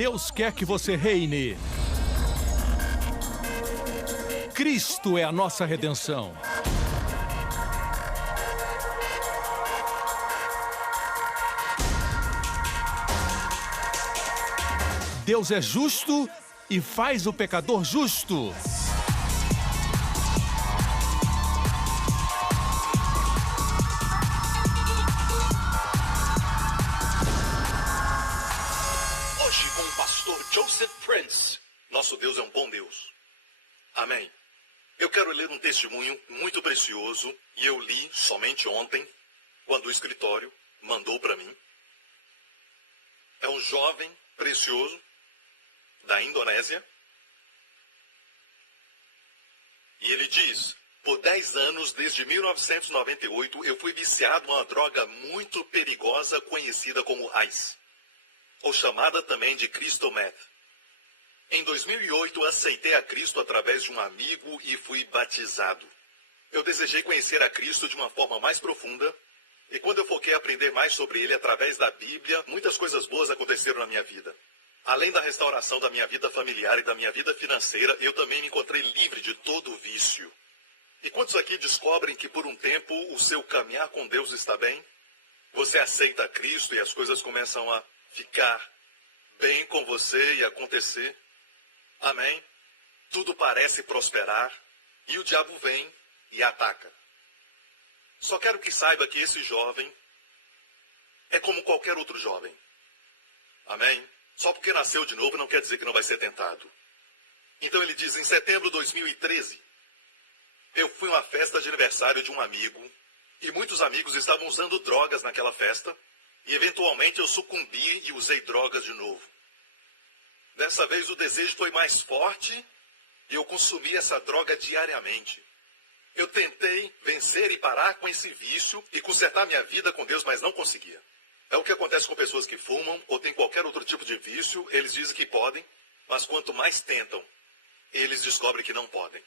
Deus quer que você reine. Cristo é a nossa redenção. Deus é justo e faz o pecador justo. Hoje com o pastor Joseph Prince. Nosso Deus é um bom Deus. Amém. Eu quero ler um testemunho muito precioso e eu li somente ontem, quando o escritório mandou para mim. É um jovem precioso da Indonésia. E ele diz: por 10 anos, desde 1998, eu fui viciado em uma droga muito perigosa conhecida como Ice, ou chamada também de Crystal Meth. Em 2008, aceitei a Cristo através de um amigo e fui batizado. Eu desejei conhecer a Cristo de uma forma mais profunda, e quando eu foquei aprender mais sobre Ele através da Bíblia, muitas coisas boas aconteceram na minha vida. Além da restauração da minha vida familiar e da minha vida financeira, eu também me encontrei livre de todo vício. E quantos aqui descobrem que por um tempo o seu caminhar com Deus está bem? Você aceita a Cristo e as coisas começam a ficar bem com você e acontecer? Amém? Tudo parece prosperar e o diabo vem e ataca. Só quero que saiba que esse jovem é como qualquer outro jovem. Amém? Só porque nasceu de novo não quer dizer que não vai ser tentado. Então ele diz: em setembro de 2013, eu fui a uma festa de aniversário de um amigo e muitos amigos estavam usando drogas naquela festa e eventualmente eu sucumbi e usei drogas de novo. Dessa vez o desejo foi mais forte e eu consumi essa droga diariamente. Eu tentei vencer e parar com esse vício e consertar minha vida com Deus, mas não conseguia. É o que acontece com pessoas que fumam ou têm qualquer outro tipo de vício. Eles dizem que podem, mas quanto mais tentam, eles descobrem que não podem.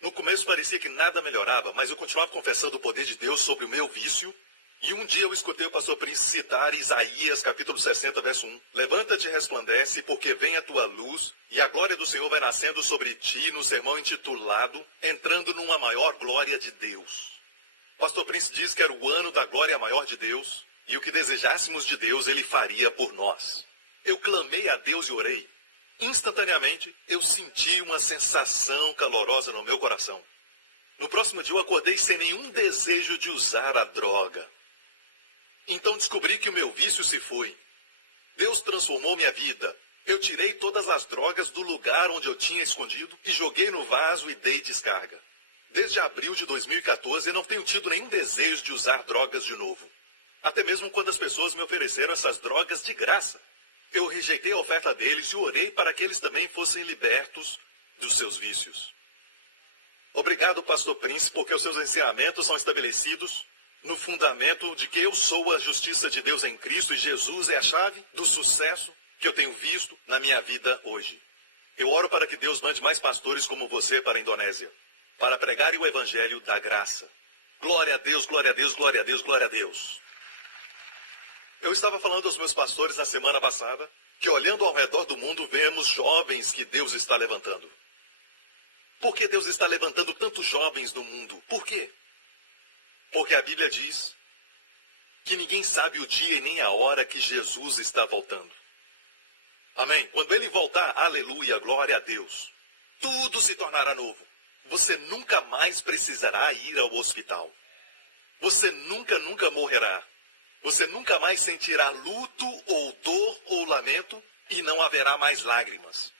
No começo parecia que nada melhorava, mas eu continuava confessando o poder de Deus sobre o meu vício. E um dia eu escutei o pastor Prince citar Isaías, capítulo 60, verso 1. Levanta-te e resplandece, porque vem a tua luz, e a glória do Senhor vai nascendo sobre ti, no sermão intitulado, Entrando numa Maior Glória de Deus. O pastor Prince diz que era o ano da glória maior de Deus, e o que desejássemos de Deus, Ele faria por nós. Eu clamei a Deus e orei. Instantaneamente, eu senti uma sensação calorosa no meu coração. No próximo dia, eu acordei sem nenhum desejo de usar a droga. Então descobri que o meu vício se foi. Deus transformou minha vida. Eu tirei todas as drogas do lugar onde eu tinha escondido e joguei no vaso e dei descarga. Desde abril de 2014, eu não tenho tido nenhum desejo de usar drogas de novo. Até mesmo quando as pessoas me ofereceram essas drogas de graça. Eu rejeitei a oferta deles e orei para que eles também fossem libertos dos seus vícios. Obrigado, pastor Prince, porque os seus ensinamentos são estabelecidos no fundamento de que eu sou a justiça de Deus em Cristo e Jesus é a chave do sucesso que eu tenho visto na minha vida hoje. Eu oro para que Deus mande mais pastores como você para a Indonésia, para pregarem o evangelho da graça. Glória a Deus, glória a Deus, glória a Deus, glória a Deus. Eu estava falando aos meus pastores na semana passada que olhando ao redor do mundo vemos jovens que Deus está levantando. Por que Deus está levantando tantos jovens do mundo? Por quê? Porque a Bíblia diz que ninguém sabe o dia e nem a hora que Jesus está voltando. Amém? Quando Ele voltar, aleluia, glória a Deus, tudo se tornará novo. Você nunca mais precisará ir ao hospital. Você nunca morrerá. Você nunca mais sentirá luto ou dor ou lamento e não haverá mais lágrimas.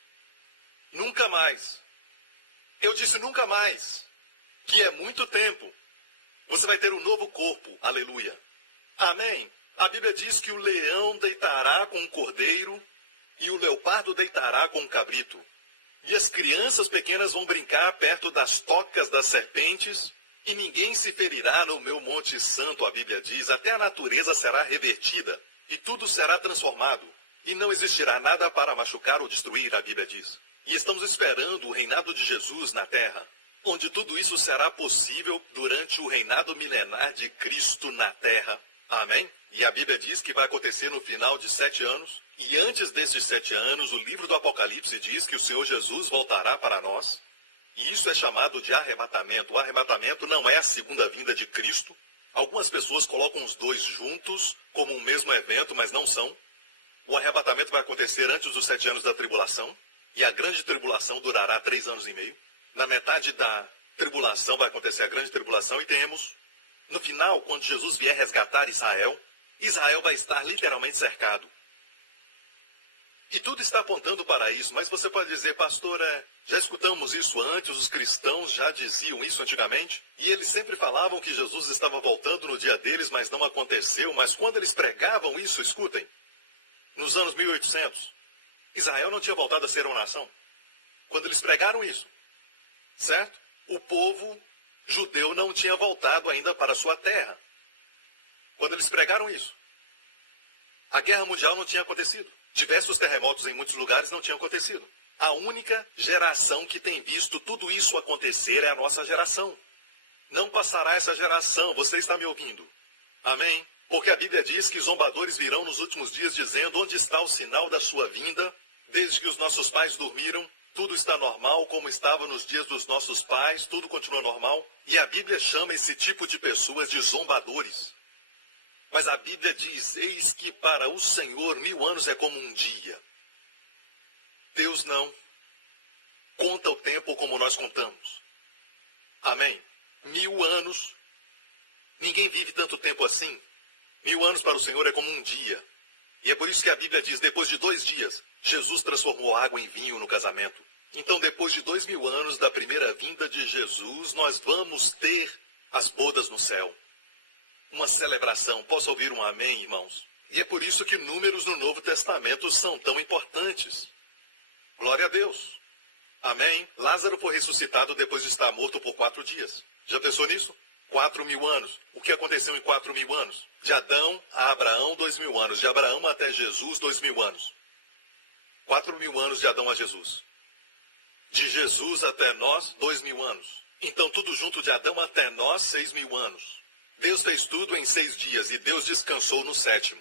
Nunca mais. Eu disse nunca mais, que é muito tempo. Você vai ter um novo corpo, aleluia. Amém. A Bíblia diz que o leão deitará com o cordeiro e o leopardo deitará com o cabrito. E as crianças pequenas vão brincar perto das tocas das serpentes e ninguém se ferirá no meu monte santo, a Bíblia diz. Até a natureza será revertida e tudo será transformado. E não existirá nada para machucar ou destruir, a Bíblia diz. E estamos esperando o reinado de Jesus na terra, onde tudo isso será possível durante o reinado milenar de Cristo na terra. Amém? E a Bíblia diz que vai acontecer no final de 7 anos. E antes desses 7 anos, o livro do Apocalipse diz que o Senhor Jesus voltará para nós. E isso é chamado de arrebatamento. O arrebatamento não é a segunda vinda de Cristo. Algumas pessoas colocam os dois juntos como um mesmo evento, mas não são. O arrebatamento vai acontecer antes dos 7 anos da tribulação. E a grande tribulação durará 3 anos e meio. Na metade da tribulação vai acontecer a grande tribulação e temos, no final, quando Jesus vier resgatar Israel, Israel vai estar literalmente cercado. E tudo está apontando para isso, mas você pode dizer, pastor, já escutamos isso antes, os cristãos já diziam isso antigamente, e eles sempre falavam que Jesus estava voltando no dia deles, mas não aconteceu. Mas quando eles pregavam isso, escutem, nos anos 1800, Israel não tinha voltado a ser uma nação. Quando eles pregaram isso, certo? O povo judeu não tinha voltado ainda para a sua terra. Quando eles pregaram isso, a guerra mundial não tinha acontecido. Diversos terremotos em muitos lugares não tinham acontecido. A única geração que tem visto tudo isso acontecer é a nossa geração. Não passará essa geração, você está me ouvindo? Amém? Porque a Bíblia diz que zombadores virão nos últimos dias dizendo: onde está o sinal da sua vinda? Desde que os nossos pais dormiram, tudo está normal como estava nos dias dos nossos pais, tudo continua normal. E a Bíblia chama esse tipo de pessoas de zombadores. Mas a Bíblia diz: eis que para o Senhor 1000 anos é como um dia. Deus não conta o tempo como nós contamos. Amém? 1000 anos, ninguém vive tanto tempo assim. 1000 anos para o Senhor é como um dia. E é por isso que a Bíblia diz: depois de 2 dias, Jesus transformou água em vinho no casamento. Então, depois de 2000 anos da primeira vinda de Jesus, nós vamos ter as bodas no céu. Uma celebração. Posso ouvir um amém, irmãos? E é por isso que números no Novo Testamento são tão importantes. Glória a Deus. Amém? Lázaro foi ressuscitado depois de estar morto por 4 dias. Já pensou nisso? 4000 anos. O que aconteceu em 4000 anos? De Adão a Abraão, 2000 anos. De Abraão até Jesus, 2000 anos. 4000 anos de Adão a Jesus. De Jesus até nós, 2000 anos. Então, tudo junto de Adão até nós, 6000 anos. Deus fez tudo em 6 dias e Deus descansou no 7º.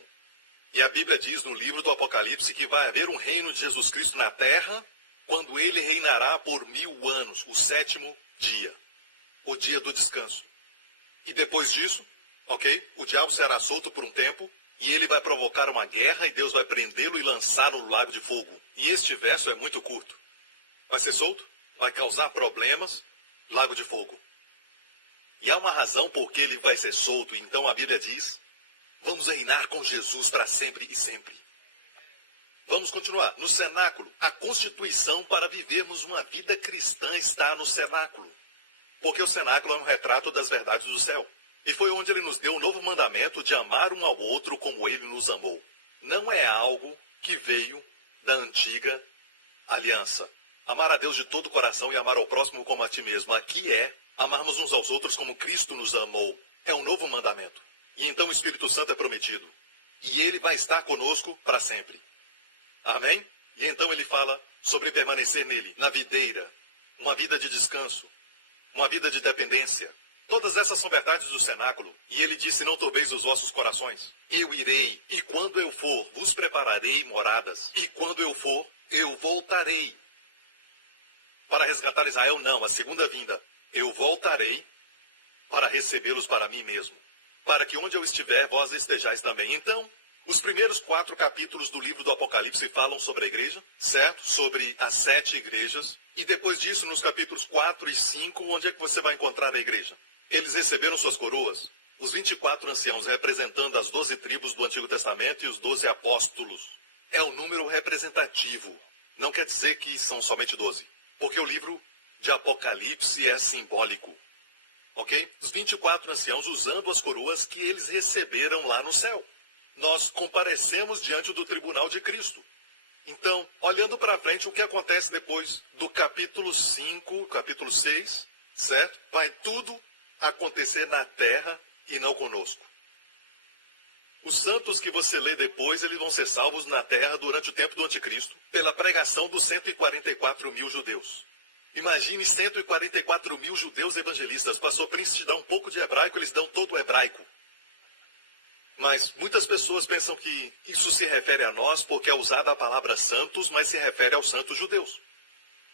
E a Bíblia diz no livro do Apocalipse que vai haver um reino de Jesus Cristo na terra, quando ele reinará por 1000 anos, o 7º dia, o dia do descanso. E depois disso, ok, o diabo será solto por um tempo, e ele vai provocar uma guerra, e Deus vai prendê-lo e lançá-lo no lago de fogo. E este verso é muito curto. Vai ser solto, vai causar problemas, lago de fogo. E há uma razão por que ele vai ser solto. Então a Bíblia diz: vamos reinar com Jesus para sempre e sempre. Vamos continuar. No cenáculo, a constituição para vivermos uma vida cristã está no cenáculo. Porque o cenáculo é um retrato das verdades do céu. E foi onde ele nos deu o novo mandamento de amar um ao outro como ele nos amou. Não é algo que veio da antiga aliança. Amar a Deus de todo o coração e amar ao próximo como a ti mesmo. Aqui é amarmos uns aos outros como Cristo nos amou. É um novo mandamento. E então o Espírito Santo é prometido. E ele vai estar conosco para sempre. Amém? E então ele fala sobre permanecer nele, na videira, uma vida de descanso, uma vida de dependência. Todas essas são verdades do cenáculo. E ele disse: não turbeis os vossos corações. Eu irei, e quando eu for, vos prepararei moradas. E quando eu for, eu voltarei. Para resgatar Israel, não, a segunda vinda. Eu voltarei para recebê-los para mim mesmo, para que onde eu estiver, vós estejais também. Então, os primeiros 4 capítulos do livro do Apocalipse falam sobre a igreja, certo? Sobre as 7 igrejas. E depois disso, nos capítulos 4 e 5, onde é que você vai encontrar a igreja? Eles receberam suas coroas, os 24 anciãos representando as 12 tribos do Antigo Testamento e os 12 apóstolos. É um número representativo. Não quer dizer que são somente 12, porque o livro de Apocalipse é simbólico, ok? Os 24 anciãos usando as coroas que eles receberam lá no céu. Nós comparecemos diante do tribunal de Cristo. Então, olhando para frente, o que acontece depois do capítulo 5, capítulo 6, certo? Vai tudo acontecer na terra e não conosco. Os santos que você lê depois, eles vão ser salvos na terra durante o tempo do anticristo, pela pregação dos 144 mil judeus. Imagine 144 mil judeus evangelistas. Pastor Prince te dá um pouco de hebraico, eles dão todo o hebraico. Mas muitas pessoas pensam que isso se refere a nós porque é usada a palavra santos, mas se refere aos santos judeus.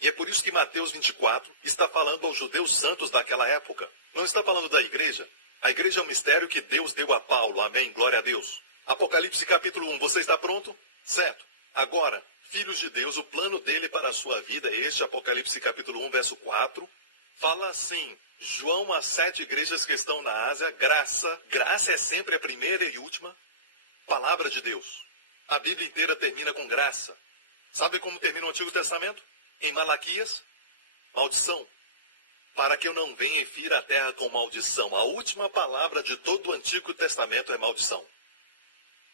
E é por isso que Mateus 24 está falando aos judeus santos daquela época. Não está falando da igreja. A igreja é um mistério que Deus deu a Paulo. Amém? Glória a Deus. Apocalipse capítulo 1. Você está pronto? Certo. Agora, filhos de Deus, o plano dele para a sua vida é este. Apocalipse capítulo 1, verso 4. Fala assim: João, às 7 igrejas que estão na Ásia, graça. Graça é sempre a primeira e última palavra de Deus. A Bíblia inteira termina com graça. Sabe como termina o Antigo Testamento? Em Malaquias, maldição. Para que eu não venha e fira a terra com maldição. A última palavra de todo o Antigo Testamento é maldição.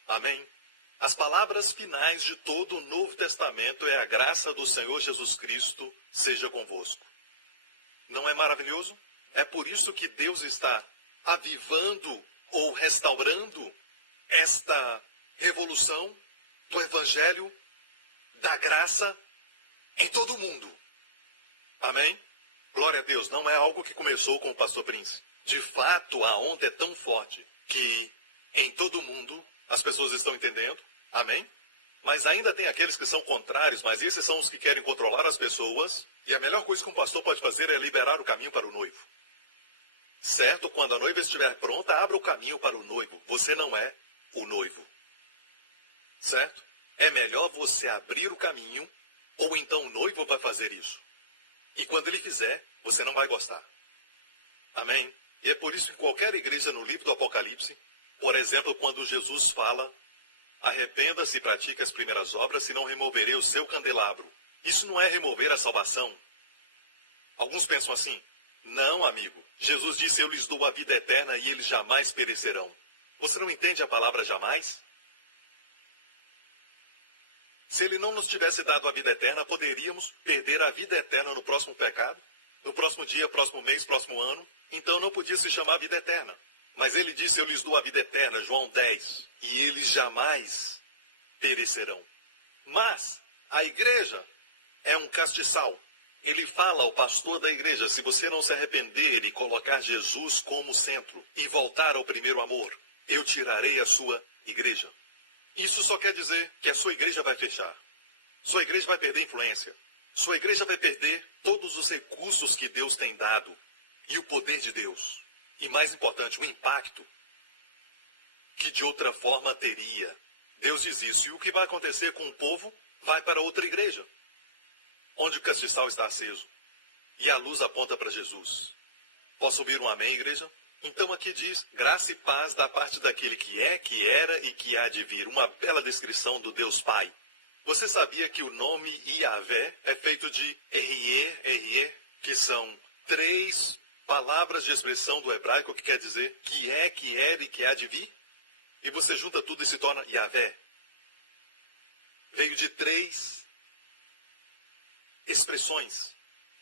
Amém? As palavras finais de todo o Novo Testamento é: a graça do Senhor Jesus Cristo seja convosco. Não é maravilhoso? É por isso que Deus está avivando ou restaurando esta revolução do Evangelho da graça em todo o mundo. Amém? Glória a Deus. Não é algo que começou com o pastor Prince. De fato, a onda é tão forte que em todo o mundo as pessoas estão entendendo. Amém? Mas ainda tem aqueles que são contrários, mas esses são os que querem controlar as pessoas. E a melhor coisa que um pastor pode fazer é liberar o caminho para o noivo. Certo? Quando a noiva estiver pronta, abra o caminho para o noivo. Você não é o noivo. Certo? É melhor você abrir o caminho, ou então o noivo vai fazer isso. E quando ele fizer, você não vai gostar. Amém? E é por isso que qualquer igreja no livro do Apocalipse, por exemplo, quando Jesus fala: arrependa-se e pratique as primeiras obras, senão removerei o seu candelabro. Isso não é remover a salvação. Alguns pensam assim: não, amigo. Jesus disse: eu lhes dou a vida eterna e eles jamais perecerão. Você não entende a palavra jamais? Se ele não nos tivesse dado a vida eterna, poderíamos perder a vida eterna no próximo pecado, no próximo dia, próximo mês, próximo ano. Então não podia se chamar vida eterna. Mas ele disse: eu lhes dou a vida eterna, João 10, e eles jamais perecerão. Mas a igreja é um castiçal. Ele fala ao pastor da igreja: se você não se arrepender e colocar Jesus como centro e voltar ao primeiro amor, eu tirarei a sua igreja. Isso só quer dizer que a sua igreja vai fechar. Sua igreja vai perder influência. Sua igreja vai perder todos os recursos que Deus tem dado e o poder de Deus. E mais importante, o impacto que de outra forma teria. Deus diz isso. E o que vai acontecer com o povo vai para outra igreja, onde o castiçal está aceso e a luz aponta para Jesus. Posso ouvir um amém, igreja? Então aqui diz: graça e paz da parte daquele que é, que era e que há de vir. Uma bela descrição do Deus Pai. Você sabia que o nome Yahvé é feito de R-E, que são 3 palavras de expressão do hebraico que quer dizer que é, que era e que há de vir? E você junta tudo e se torna Yahvé. Veio de 3 expressões.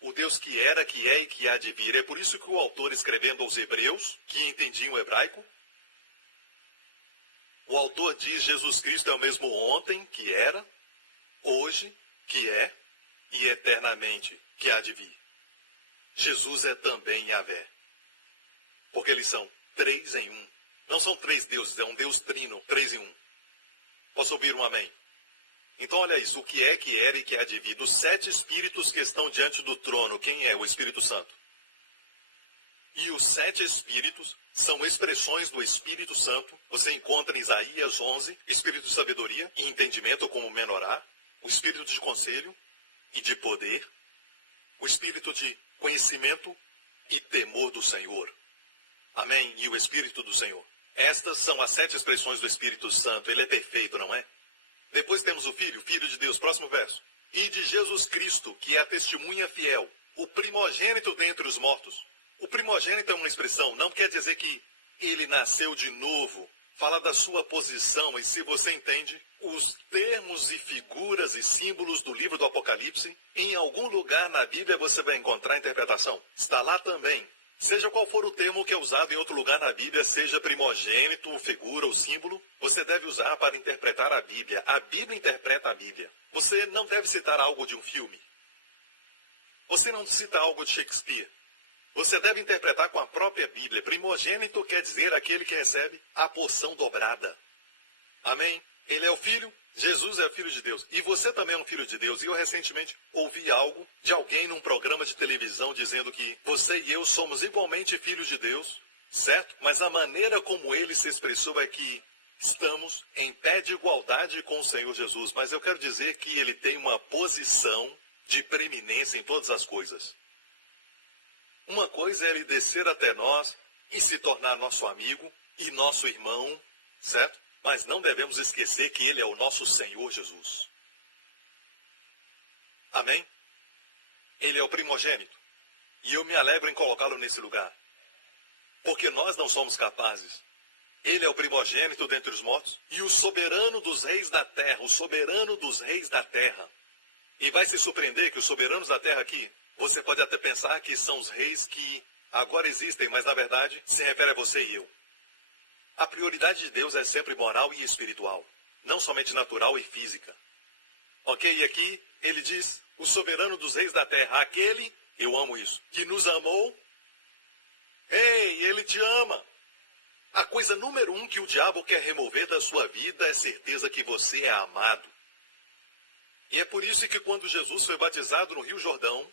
O Deus que era, que é e que há de vir. É por isso que o autor, escrevendo aos hebreus, que entendiam o hebraico, o autor diz: Jesus Cristo é o mesmo ontem, que era, hoje, que é, e eternamente, que há de vir. Jesus é também Yahvé. Porque eles são 3 em 1. Não são 3 deuses, é um Deus trino, 3 em 1. Posso ouvir um amém? Então olha isso: o que é, que era e que há de vir. Dos 7 espíritos que estão diante do trono, quem é? O Espírito Santo. E os 7 espíritos são expressões do Espírito Santo. Você encontra em Isaías 11, espírito de sabedoria e entendimento como menorá, o espírito de conselho e de poder, o espírito de conhecimento e temor do Senhor. Amém? E o Espírito do Senhor. Estas são as 7 expressões do Espírito Santo. Ele é perfeito, não é? Depois temos o Filho, Filho de Deus, próximo verso. E de Jesus Cristo, que é a testemunha fiel, o primogênito dentre os mortos. O primogênito é uma expressão, não quer dizer que ele nasceu de novo. Fala da sua posição, e se você entende os termos e figuras e símbolos do livro do Apocalipse, em algum lugar na Bíblia você vai encontrar a interpretação. Está lá também. Seja qual for o termo que é usado em outro lugar na Bíblia, seja primogênito, figura ou símbolo, você deve usar para interpretar a Bíblia. A Bíblia interpreta a Bíblia. Você não deve citar algo de um filme. Você não cita algo de Shakespeare. Você deve interpretar com a própria Bíblia. Primogênito quer dizer aquele que recebe a porção dobrada. Amém? Ele é o Filho, Jesus é o Filho de Deus. E você também é um Filho de Deus. E eu recentemente ouvi algo de alguém num programa de televisão dizendo que você e eu somos igualmente filhos de Deus, certo? Mas a maneira como ele se expressou é que estamos em pé de igualdade com o Senhor Jesus. Mas eu quero dizer que ele tem uma posição de preeminência em todas as coisas. Uma coisa é ele descer até nós e se tornar nosso amigo e nosso irmão, certo? Mas não devemos esquecer que ele é o nosso Senhor Jesus. Amém? Ele é o primogênito. E eu me alegro em colocá-lo nesse lugar. Porque nós não somos capazes. Ele é o primogênito dentre os mortos e o soberano dos reis da terra. O soberano dos reis da terra. E vai se surpreender que os soberanos da terra aqui, você pode até pensar que são os reis que agora existem, mas na verdade se refere a você e eu. A prioridade de Deus é sempre moral e espiritual, não somente natural e física. Ok? E aqui ele diz, o soberano dos reis da terra, aquele, eu amo isso, que nos amou. Ei, ele te ama. A coisa número 1 que o diabo quer remover da sua vida é a certeza que você é amado. E é por isso que quando Jesus foi batizado no Rio Jordão,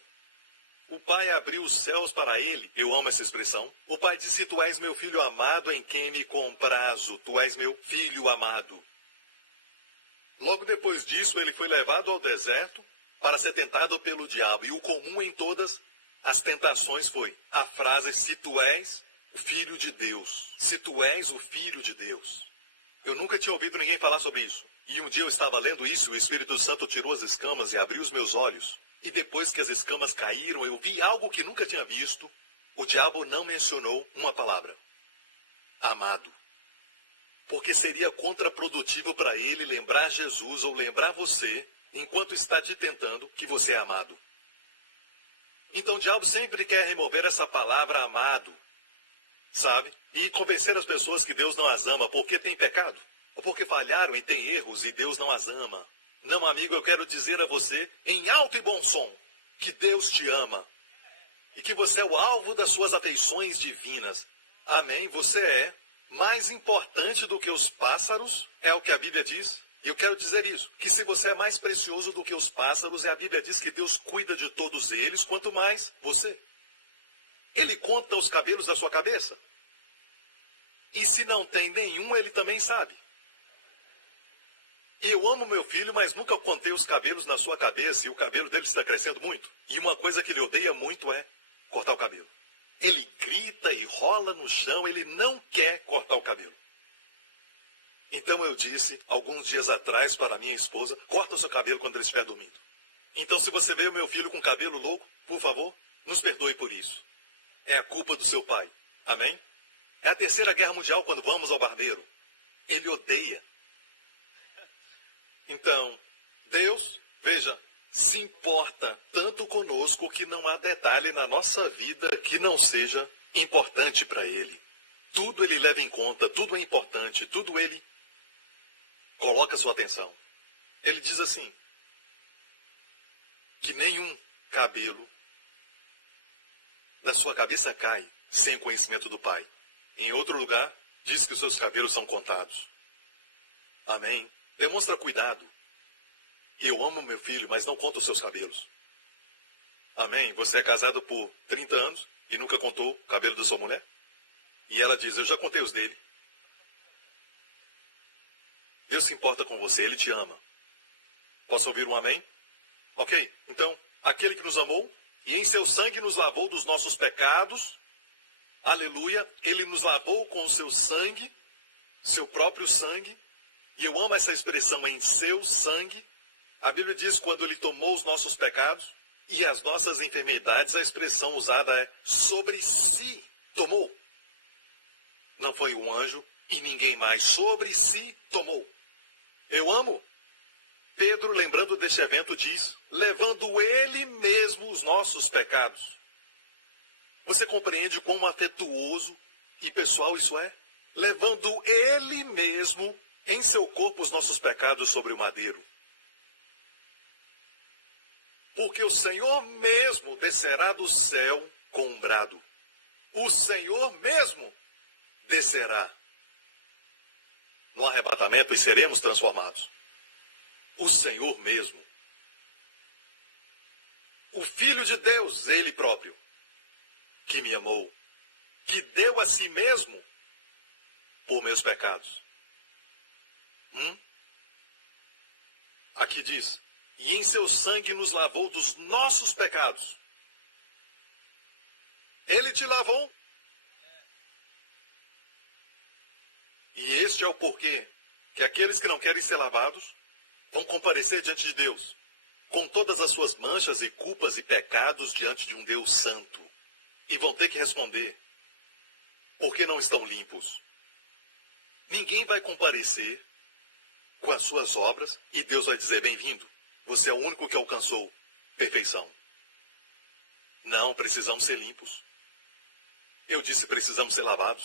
o Pai abriu os céus para ele. Eu amo essa expressão. O Pai disse, tu és meu filho amado em quem me comprazo. Tu és meu filho amado. Logo depois disso, ele foi levado ao deserto para ser tentado pelo diabo. E o comum em todas as tentações foi a frase, se tu és o filho de Deus. Se tu és o filho de Deus. Eu nunca tinha ouvido ninguém falar sobre isso. E um dia eu estava lendo isso, o Espírito Santo tirou as escamas e abriu os meus olhos. E depois que as escamas caíram, eu vi algo que nunca tinha visto. O diabo não mencionou uma palavra. Amado. Porque seria contraprodutivo para ele lembrar Jesus ou lembrar você, enquanto está te tentando, que você é amado. Então o diabo sempre quer remover essa palavra amado, sabe? E convencer as pessoas que Deus não as ama porque tem pecado. Ou porque falharam e tem erros e Deus não as ama. Não, amigo, eu quero dizer a você, em alto e bom som, que Deus te ama. E que você é o alvo das suas afeições divinas. Amém? Você é mais importante do que os pássaros, é o que a Bíblia diz. E eu quero dizer isso, que se você é mais precioso do que os pássaros, a Bíblia diz que Deus cuida de todos eles, quanto mais você. Ele conta os cabelos da sua cabeça. E se não tem nenhum, ele também sabe. Eu amo meu filho, mas nunca contei os cabelos na sua cabeça e o cabelo dele está crescendo muito. E uma coisa que ele odeia muito é cortar o cabelo. Ele grita e rola no chão, ele não quer cortar o cabelo. Então eu disse, alguns dias atrás, para minha esposa, corta o seu cabelo quando ele estiver dormindo. Então se você vê o meu filho com cabelo louco, por favor, nos perdoe por isso. É a culpa do seu pai. Amém? É a Terceira Guerra Mundial quando vamos ao barbeiro. Ele odeia. Então, Deus, veja, se importa tanto conosco que não há detalhe na nossa vida que não seja importante para Ele. Tudo Ele leva em conta, tudo é importante, tudo Ele coloca sua atenção. Ele diz assim, que nenhum cabelo da sua cabeça cai sem o conhecimento do Pai. Em outro lugar, diz que os seus cabelos são contados. Amém? Demonstra cuidado. Eu amo meu filho, mas não conto os seus cabelos. Amém? Você é casado por 30 anos e nunca contou o cabelo da sua mulher? E ela diz, eu já contei os dele. Deus se importa com você, Ele te ama. Posso ouvir um amém? Ok, então, aquele que nos amou e em seu sangue nos lavou dos nossos pecados, aleluia, Ele nos lavou com o seu sangue, seu próprio sangue. E eu amo essa expressão, em seu sangue. A Bíblia diz, quando Ele tomou os nossos pecados e as nossas enfermidades, a expressão usada é, sobre si tomou. Não foi um anjo e ninguém mais, sobre si tomou. Eu amo. Pedro, lembrando deste evento, diz, levando Ele mesmo os nossos pecados. Você compreende quão afetuoso e pessoal isso é? Levando Ele mesmo em seu corpo os nossos pecados sobre o madeiro. Porque o Senhor mesmo descerá do céu com um brado. O Senhor mesmo descerá no arrebatamento e seremos transformados. O Senhor mesmo. O Filho de Deus, Ele próprio, que me amou, que deu a si mesmo por meus pecados. Aqui diz, e em seu sangue nos lavou dos nossos pecados. Ele te lavou. E este é o porquê que aqueles que não querem ser lavados vão comparecer diante de Deus, com todas as suas manchas e culpas e pecados diante de um Deus santo. E vão ter que responder, porque não estão limpos. Ninguém vai comparecer com as suas obras e Deus vai dizer, bem-vindo, você é o único que alcançou perfeição. Não, precisamos ser limpos. Eu disse, precisamos ser lavados.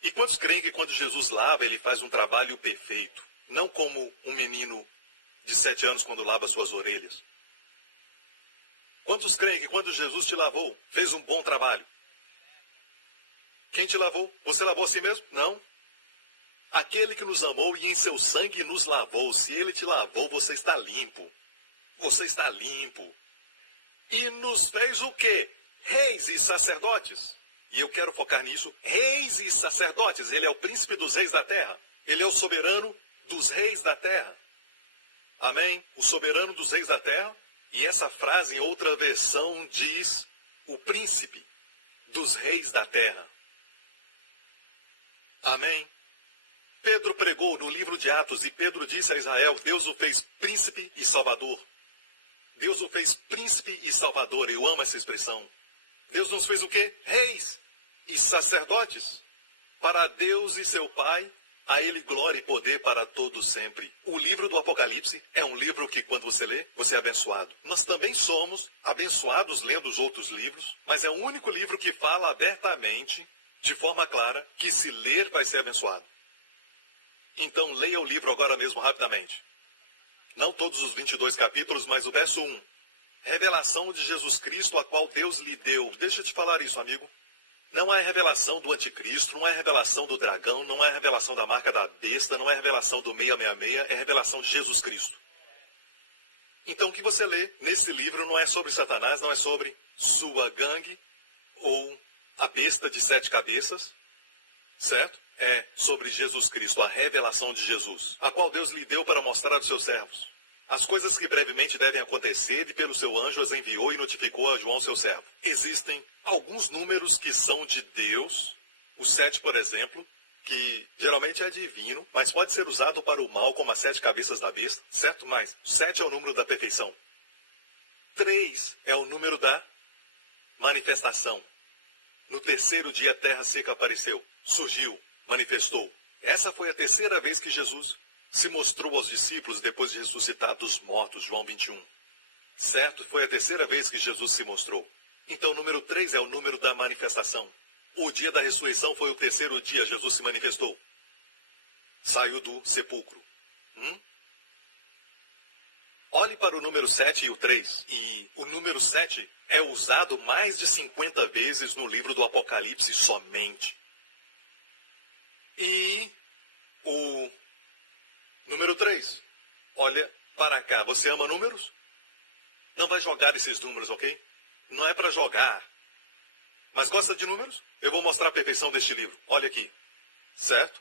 E quantos creem que quando Jesus lava, ele faz um trabalho perfeito? Não como um menino de 7 anos quando lava suas orelhas. Quantos creem que quando Jesus te lavou, fez um bom trabalho? Quem te lavou? Você lavou a si mesmo? Não. Aquele que nos amou e em seu sangue nos lavou. Se ele te lavou, você está limpo. Você está limpo. E nos fez o quê? Reis e sacerdotes. E eu quero focar nisso. Reis e sacerdotes. Ele é o príncipe dos reis da terra. Ele é o soberano dos reis da terra. Amém? O soberano dos reis da terra. E essa frase, em outra versão, diz o príncipe dos reis da terra. Amém? Pedro pregou no livro de Atos e Pedro disse a Israel, Deus o fez príncipe e salvador. Deus o fez príncipe e salvador. Eu amo essa expressão. Deus nos fez o quê? Reis e sacerdotes. Para Deus e seu Pai, a Ele glória e poder para todos sempre. O livro do Apocalipse é um livro que, quando você lê, você é abençoado. Nós também somos abençoados lendo os outros livros, mas é o único livro que fala abertamente, de forma clara, que se ler vai ser abençoado. Então, leia o livro agora mesmo rapidamente. Não todos os 22 capítulos, mas o verso 1. Revelação de Jesus Cristo, a qual Deus lhe deu. Deixa eu te falar isso, amigo. Não é revelação do anticristo, não é revelação do dragão, não é revelação da marca da besta, não é revelação do 666, é revelação de Jesus Cristo. Então, o que você lê nesse livro não é sobre Satanás, não é sobre sua gangue ou a besta de 7 cabeças, certo? É sobre Jesus Cristo, a revelação de Jesus, a qual Deus lhe deu para mostrar aos seus servos. As coisas que brevemente devem acontecer, e pelo seu anjo as enviou e notificou a João, seu servo. Existem alguns números que são de Deus, o 7, por exemplo, que geralmente é divino, mas pode ser usado para o mal, como as 7 cabeças da besta, certo? Mas 7 é o número da perfeição. 3 é o número da manifestação. No terceiro dia a terra seca apareceu, surgiu, manifestou. Essa foi a terceira vez que Jesus se mostrou aos discípulos depois de ressuscitar dos mortos, João 21. Certo? Foi a terceira vez que Jesus se mostrou. Então o número 3 é o número da manifestação. O dia da ressurreição foi o terceiro dia, Jesus se manifestou. Saiu do sepulcro. Olhe para o número 7 e o 3. E o número 7 é usado mais de 50 vezes no livro do Apocalipse somente. E o número 3. Olha para cá. Você ama números? Não vai jogar esses números, ok? Não é para jogar. Mas gosta de números? Eu vou mostrar a perfeição deste livro. Olha aqui. Certo?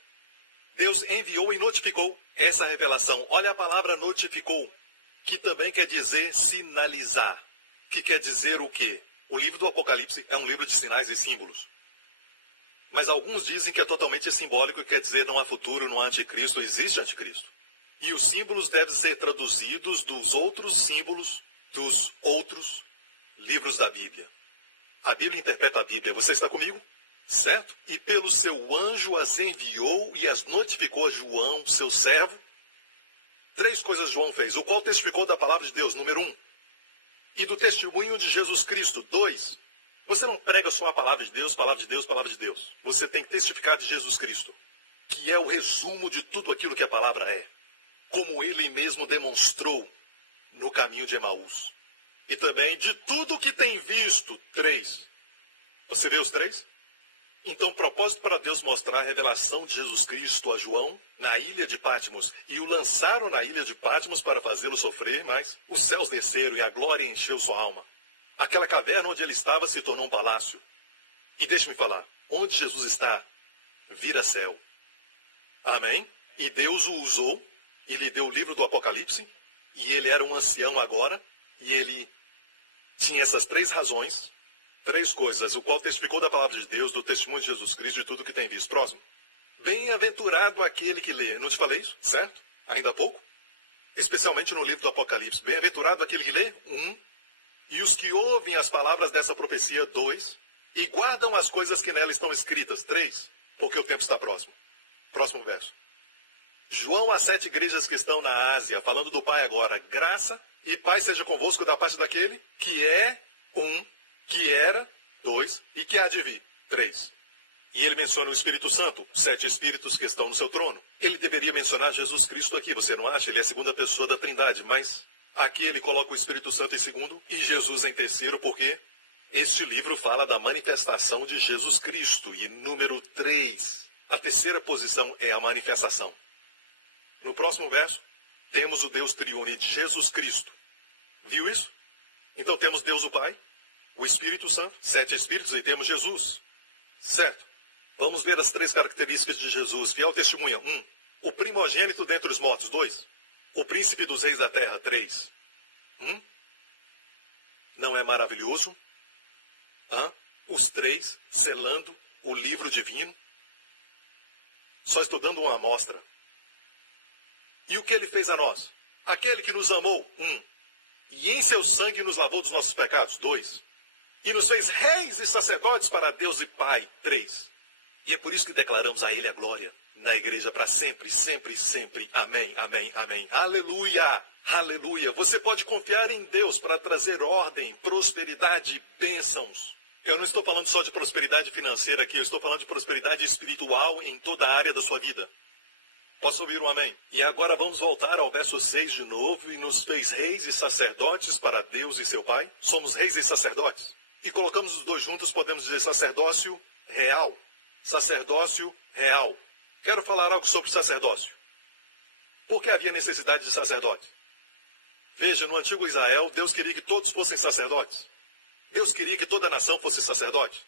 Deus enviou e notificou essa revelação. Olha a palavra notificou, que também quer dizer sinalizar. Que quer dizer o quê? O livro do Apocalipse é um livro de sinais e símbolos. Mas alguns dizem que é totalmente simbólico e quer dizer não há futuro, não há anticristo, existe anticristo. E os símbolos devem ser traduzidos dos outros símbolos dos outros livros da Bíblia. A Bíblia interpreta a Bíblia. Você está comigo? Certo? E pelo seu anjo as enviou e as notificou a João, seu servo. 3 coisas João fez, o qual testificou da palavra de Deus, número 1. E do testemunho de Jesus Cristo, 2. Você não prega só a palavra de Deus, palavra de Deus, palavra de Deus. Você tem que testificar de Jesus Cristo, que é o resumo de tudo aquilo que a palavra é. Como ele mesmo demonstrou no caminho de Emaús. E também de tudo que tem visto, 3. Você vê os três? Então, propósito para Deus mostrar a revelação de Jesus Cristo a João na ilha de Patmos. E o lançaram na ilha de Patmos para fazê-lo sofrer, mas os céus desceram e a glória encheu sua alma. Aquela caverna onde ele estava se tornou um palácio. E deixe-me falar, onde Jesus está, vira céu. Amém? E Deus o usou e lhe deu o livro do Apocalipse. E ele era um ancião agora. E ele tinha essas três razões. Três coisas, o qual testificou da palavra de Deus, do testemunho de Jesus Cristo, de tudo que tem visto. Próximo. Bem-aventurado aquele que lê. Não te falei isso? Certo? Ainda há pouco? Especialmente no livro do Apocalipse. Bem-aventurado aquele que lê. 1. E os que ouvem as palavras dessa profecia. 2. E guardam as coisas que nela estão escritas. 3. Porque o tempo está próximo. Próximo verso. João às 7 igrejas que estão na Ásia, falando do Pai agora. Graça e paz seja convosco da parte daquele que é 1. Que era, 2, e que há de vir, 3. E ele menciona o Espírito Santo, 7 Espíritos que estão no seu trono. Ele deveria mencionar Jesus Cristo aqui, você não acha? Ele é a segunda pessoa da Trindade, mas aqui ele coloca o Espírito Santo em segundo e Jesus em terceiro, porque este livro fala da manifestação de Jesus Cristo. E número 3, a terceira posição é a manifestação. No próximo verso, temos o Deus triune de Jesus Cristo. Viu isso? Então temos Deus o Pai, o Espírito Santo, 7 Espíritos, e temos Jesus. Certo. Vamos ver as 3 características de Jesus. Fiel testemunha. 1. O primogênito dentre os mortos. 2. O príncipe dos reis da terra. 3. Não é maravilhoso? Os 3 selando o livro divino. Só estou dando uma amostra. E o que ele fez a nós? Aquele que nos amou. 1. E em seu sangue nos lavou dos nossos pecados. 2. E nos fez reis e sacerdotes para Deus e Pai. 3. E é por isso que declaramos a Ele a glória na igreja para sempre, sempre, sempre. Amém, amém, amém. Aleluia, aleluia. Você pode confiar em Deus para trazer ordem, prosperidade, bênçãos. Eu não estou falando só de prosperidade financeira aqui, eu estou falando de prosperidade espiritual em toda a área da sua vida. Posso ouvir um amém? E agora vamos voltar ao verso 6 de novo. E nos fez reis e sacerdotes para Deus e seu Pai. Somos reis e sacerdotes. E colocamos os dois juntos, podemos dizer sacerdócio real. Sacerdócio real. Quero falar algo sobre sacerdócio. Por que havia necessidade de sacerdote? Veja, no antigo Israel, Deus queria que todos fossem sacerdotes. Deus queria que toda a nação fosse sacerdote.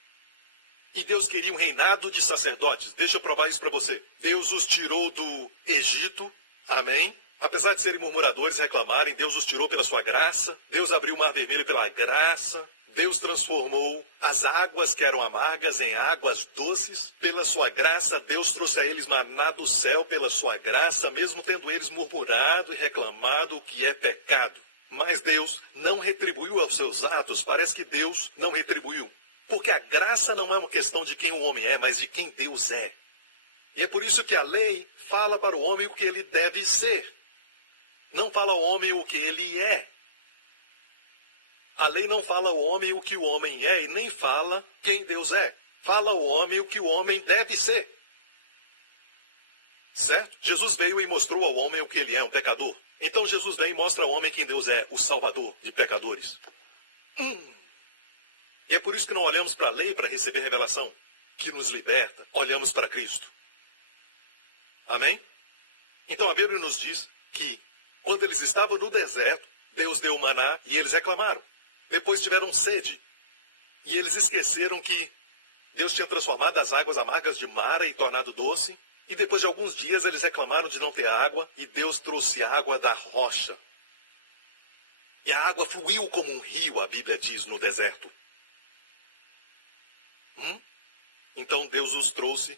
E Deus queria um reinado de sacerdotes. Deixa eu provar isso para você. Deus os tirou do Egito. Amém? Apesar de serem murmuradores e reclamarem, Deus os tirou pela sua graça. Deus abriu o mar vermelho pela graça. Deus transformou as águas que eram amargas em águas doces. Pela sua graça, Deus trouxe a eles maná do céu pela sua graça, mesmo tendo eles murmurado e reclamado o que é pecado. Mas Deus não retribuiu aos seus atos. Parece que Deus não retribuiu. Porque a graça não é uma questão de quem o homem é, mas de quem Deus é. E é por isso que a lei fala para o homem o que ele deve ser. Não fala ao homem o que ele é. A lei não fala ao homem o que o homem é e nem fala quem Deus é. Fala ao homem o que o homem deve ser. Certo? Jesus veio e mostrou ao homem o que ele é, um pecador. Então Jesus vem e mostra ao homem quem Deus é, o Salvador de pecadores. E é por isso que não olhamos para a lei para receber revelação, que nos liberta. Olhamos para Cristo. Amém? Então a Bíblia nos diz que quando eles estavam no deserto, Deus deu o maná e eles reclamaram. Depois tiveram sede. E eles esqueceram que Deus tinha transformado as águas amargas de Mara e tornado doce. E depois de alguns dias eles reclamaram de não ter água. E Deus trouxe água da rocha. E a água fluiu como um rio, a Bíblia diz, no deserto. Então Deus os trouxe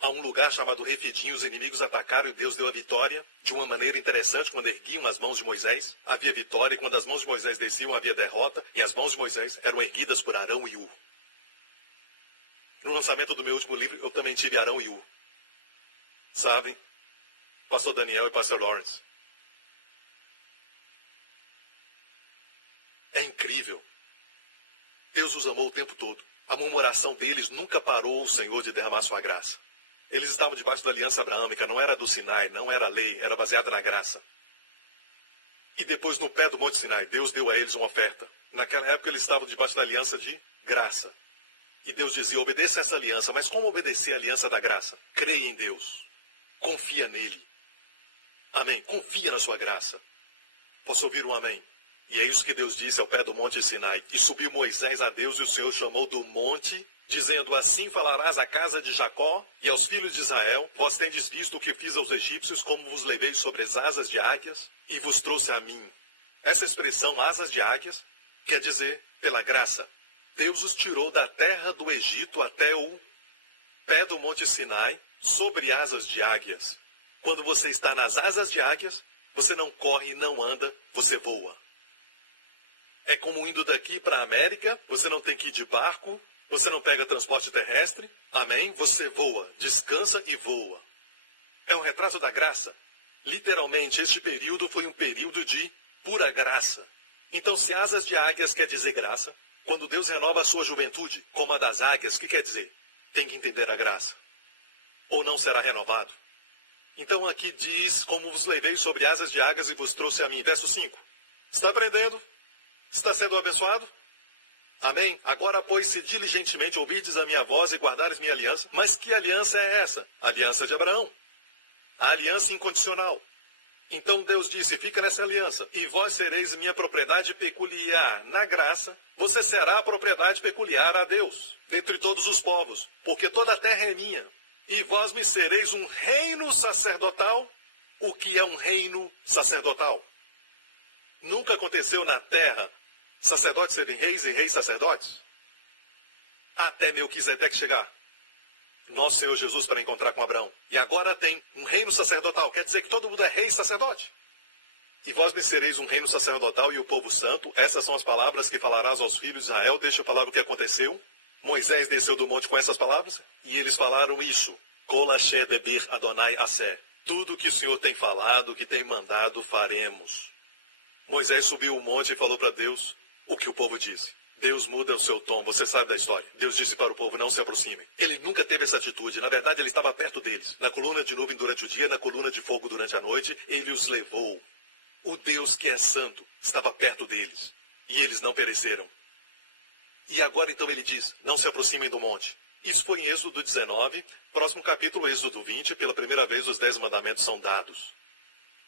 a um lugar chamado Refidim. Os inimigos atacaram e Deus deu a vitória de uma maneira interessante. Quando erguiam as mãos de Moisés, havia vitória. E quando as mãos de Moisés desciam, havia derrota. E as mãos de Moisés eram erguidas por Arão e Ur. No lançamento do meu último livro, eu também tive Arão e Ur. Sabem? Pastor Daniel e Pastor Lawrence. É incrível. Deus os amou o tempo todo. A murmuração deles nunca parou o Senhor de derramar sua graça. Eles estavam debaixo da aliança abraâmica, não era do Sinai, não era lei, era baseada na graça. E depois, no pé do Monte Sinai, Deus deu a eles uma oferta. Naquela época, eles estavam debaixo da aliança de graça. E Deus dizia, obedeça essa aliança. Mas como obedecer a aliança da graça? Creia em Deus. Confia nele. Amém. Confia na sua graça. Posso ouvir um amém? E é isso que Deus disse ao pé do monte Sinai. E subiu Moisés a Deus e o Senhor chamou do monte, dizendo, assim falarás à casa de Jacó e aos filhos de Israel, vós tendes visto o que fiz aos egípcios, como vos levei sobre as asas de águias e vos trouxe a mim. Essa expressão, asas de águias, quer dizer, pela graça. Deus os tirou da terra do Egito até o pé do monte Sinai, sobre asas de águias. Quando você está nas asas de águias, você não corre, não anda, você voa. É como indo daqui para a América, você não tem que ir de barco, você não pega transporte terrestre, amém? Você voa, descansa e voa. É um retrato da graça. Literalmente, este período foi um período de pura graça. Então, se asas de águias quer dizer graça, quando Deus renova a sua juventude, como a das águias, o que quer dizer? Tem que entender a graça. Ou não será renovado. Então aqui diz, como vos levei sobre asas de águias e vos trouxe a mim. Verso 5. Está aprendendo? Está sendo abençoado? Amém? Agora, pois, se diligentemente ouvides a minha voz e guardares minha aliança. Mas que aliança é essa? A aliança de Abraão. A aliança incondicional. Então Deus disse, fica nessa aliança, e vós sereis minha propriedade peculiar. Na graça, você será a propriedade peculiar a Deus, dentre todos os povos, porque toda a terra é minha. E vós me sereis um reino sacerdotal. O que é um reino sacerdotal? Nunca aconteceu na terra sacerdotes serem reis e reis sacerdotes? Até Melquisedeque chegar. Nosso Senhor Jesus para encontrar com Abraão. E agora tem um reino sacerdotal. Quer dizer que todo mundo é rei e sacerdote. E vós me sereis um reino sacerdotal e o povo santo. Essas são as palavras que falarás aos filhos de Israel. Deixa eu falar o que aconteceu. Moisés desceu do monte com essas palavras. E eles falaram isso. Kol asher deber Adonai aseh. Tudo que o Senhor tem falado, que tem mandado, faremos. Moisés subiu o monte e falou para Deus o que o povo disse. Deus muda o seu tom, você sabe da história. Deus disse para o povo, não se aproximem. Ele nunca teve essa atitude, na verdade ele estava perto deles. Na coluna de nuvem durante o dia, na coluna de fogo durante a noite, ele os levou. O Deus que é santo estava perto deles, e eles não pereceram. E agora então ele diz, não se aproximem do monte. Isso foi em Êxodo 19, próximo capítulo, Êxodo 20, pela primeira vez os 10 mandamentos são dados.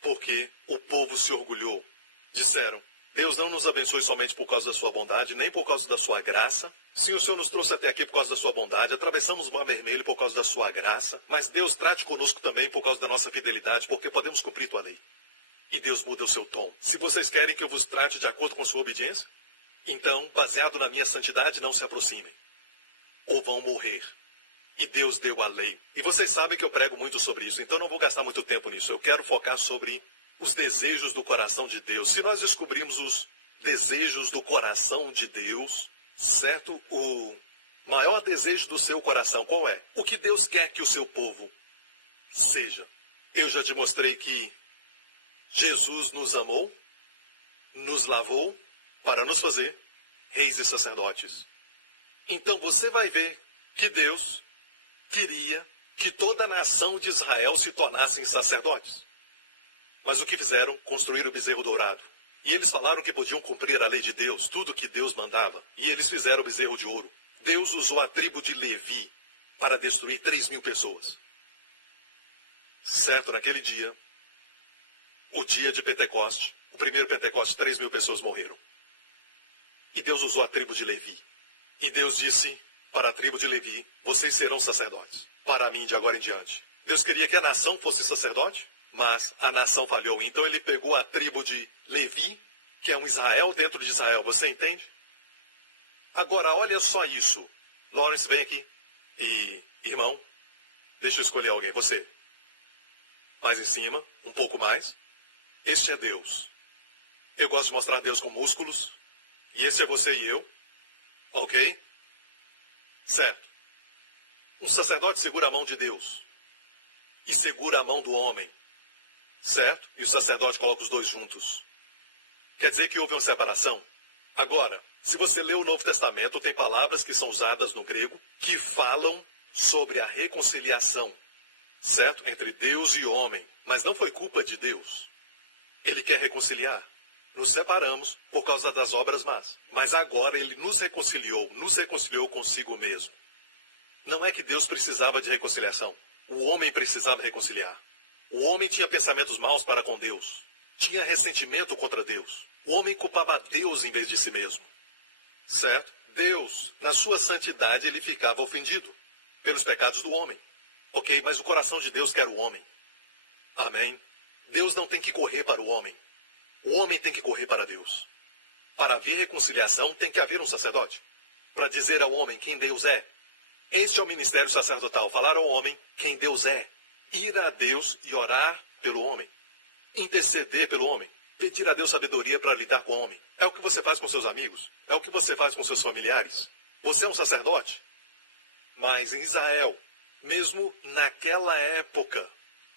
Porque o povo se orgulhou. Disseram, Deus não nos abençoe somente por causa da sua bondade, nem por causa da sua graça. Sim, o Senhor nos trouxe até aqui por causa da sua bondade, atravessamos o Mar Vermelho por causa da sua graça, mas Deus trate conosco também por causa da nossa fidelidade, porque podemos cumprir tua lei. E Deus muda o seu tom. Se vocês querem que eu vos trate de acordo com sua obediência, então, baseado na minha santidade, não se aproximem, ou vão morrer. E Deus deu a lei. E vocês sabem que eu prego muito sobre isso, então não vou gastar muito tempo nisso. Eu quero focar sobre os desejos do coração de Deus. Se nós descobrirmos os desejos do coração de Deus, certo? O maior desejo do seu coração, qual é? O que Deus quer que o seu povo seja. Eu já te mostrei que Jesus nos amou, nos lavou, para nos fazer reis e sacerdotes. Então você vai ver que Deus queria que toda a nação de Israel se tornassem sacerdotes. Mas o que fizeram? Construíram o bezerro dourado. E eles falaram que podiam cumprir a lei de Deus, tudo que Deus mandava. E eles fizeram o bezerro de ouro. Deus usou a tribo de Levi para destruir 3.000 pessoas. Certo, naquele dia, o dia de Pentecoste, o primeiro Pentecoste, 3.000 pessoas morreram. E Deus usou a tribo de Levi. E Deus disse para a tribo de Levi, vocês serão sacerdotes, para mim de agora em diante. Deus queria que a nação fosse sacerdote, mas a nação falhou. Então ele pegou a tribo de Levi, que é um Israel dentro de Israel. Você entende? Agora, olha só isso. Lawrence, vem aqui. E, irmão, deixa eu escolher alguém. Você. Mais em cima, um pouco mais. Este é Deus. Eu gosto de mostrar Deus com músculos. E esse é você e eu. Ok? Certo. Um sacerdote segura a mão de Deus. E segura a mão do homem. Certo? E o sacerdote coloca os dois juntos. Quer dizer que houve uma separação? Agora, se você lê o Novo Testamento, tem palavras que são usadas no grego que falam sobre a reconciliação. Certo? Entre Deus e homem. Mas não foi culpa de Deus. Ele quer reconciliar. nos separamos por causa das obras más. Mas agora ele nos reconciliou consigo mesmo. Não é que Deus precisava de reconciliação. O homem precisava reconciliar. O homem tinha pensamentos maus para com Deus. Tinha ressentimento contra Deus. O homem culpava a Deus em vez de si mesmo. Certo? Deus, na sua santidade, ele ficava ofendido pelos pecados do homem. Ok, mas o coração de Deus quer o homem. Amém? Deus não tem que correr para o homem. O homem tem que correr para Deus. Para haver reconciliação, tem que haver um sacerdote. Para dizer ao homem quem Deus é. Este é o ministério sacerdotal. Falar ao homem quem Deus é. Ir a Deus e orar pelo homem. Interceder pelo homem. Pedir a Deus sabedoria para lidar com o homem. É o que você faz com seus amigos. É o que você faz com seus familiares. Você é um sacerdote. Mas em Israel, mesmo naquela época,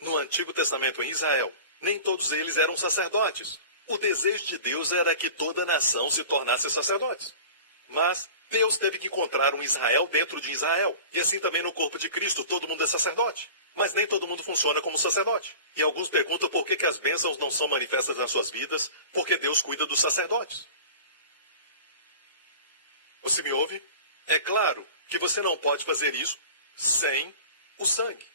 no Antigo Testamento em Israel, nem todos eles eram sacerdotes. O desejo de Deus era que toda a nação se tornasse sacerdotes. Mas Deus teve que encontrar um Israel dentro de Israel. E assim também no corpo de Cristo, todo mundo é sacerdote. Mas nem todo mundo funciona como sacerdote. E alguns perguntam por que as bênçãos não são manifestas nas suas vidas, porque Deus cuida dos sacerdotes. Você me ouve? É claro que você não pode fazer isso sem o sangue.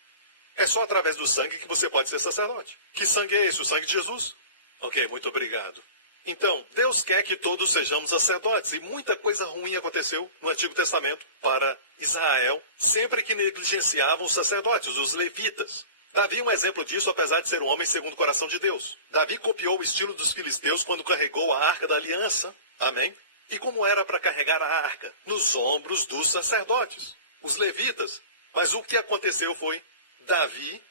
É só através do sangue que você pode ser sacerdote. Que sangue é esse? O sangue de Jesus? Ok, muito obrigado. Então, Deus quer que todos sejamos sacerdotes. E muita coisa ruim aconteceu no Antigo Testamento para Israel, sempre que negligenciavam os sacerdotes, os levitas. Davi é um exemplo disso, apesar de ser um homem segundo o coração de Deus. Davi copiou o estilo dos filisteus quando carregou a Arca da Aliança. Amém? E como era para carregar a arca? Nos ombros dos sacerdotes, os levitas. Mas o que aconteceu foi, Davi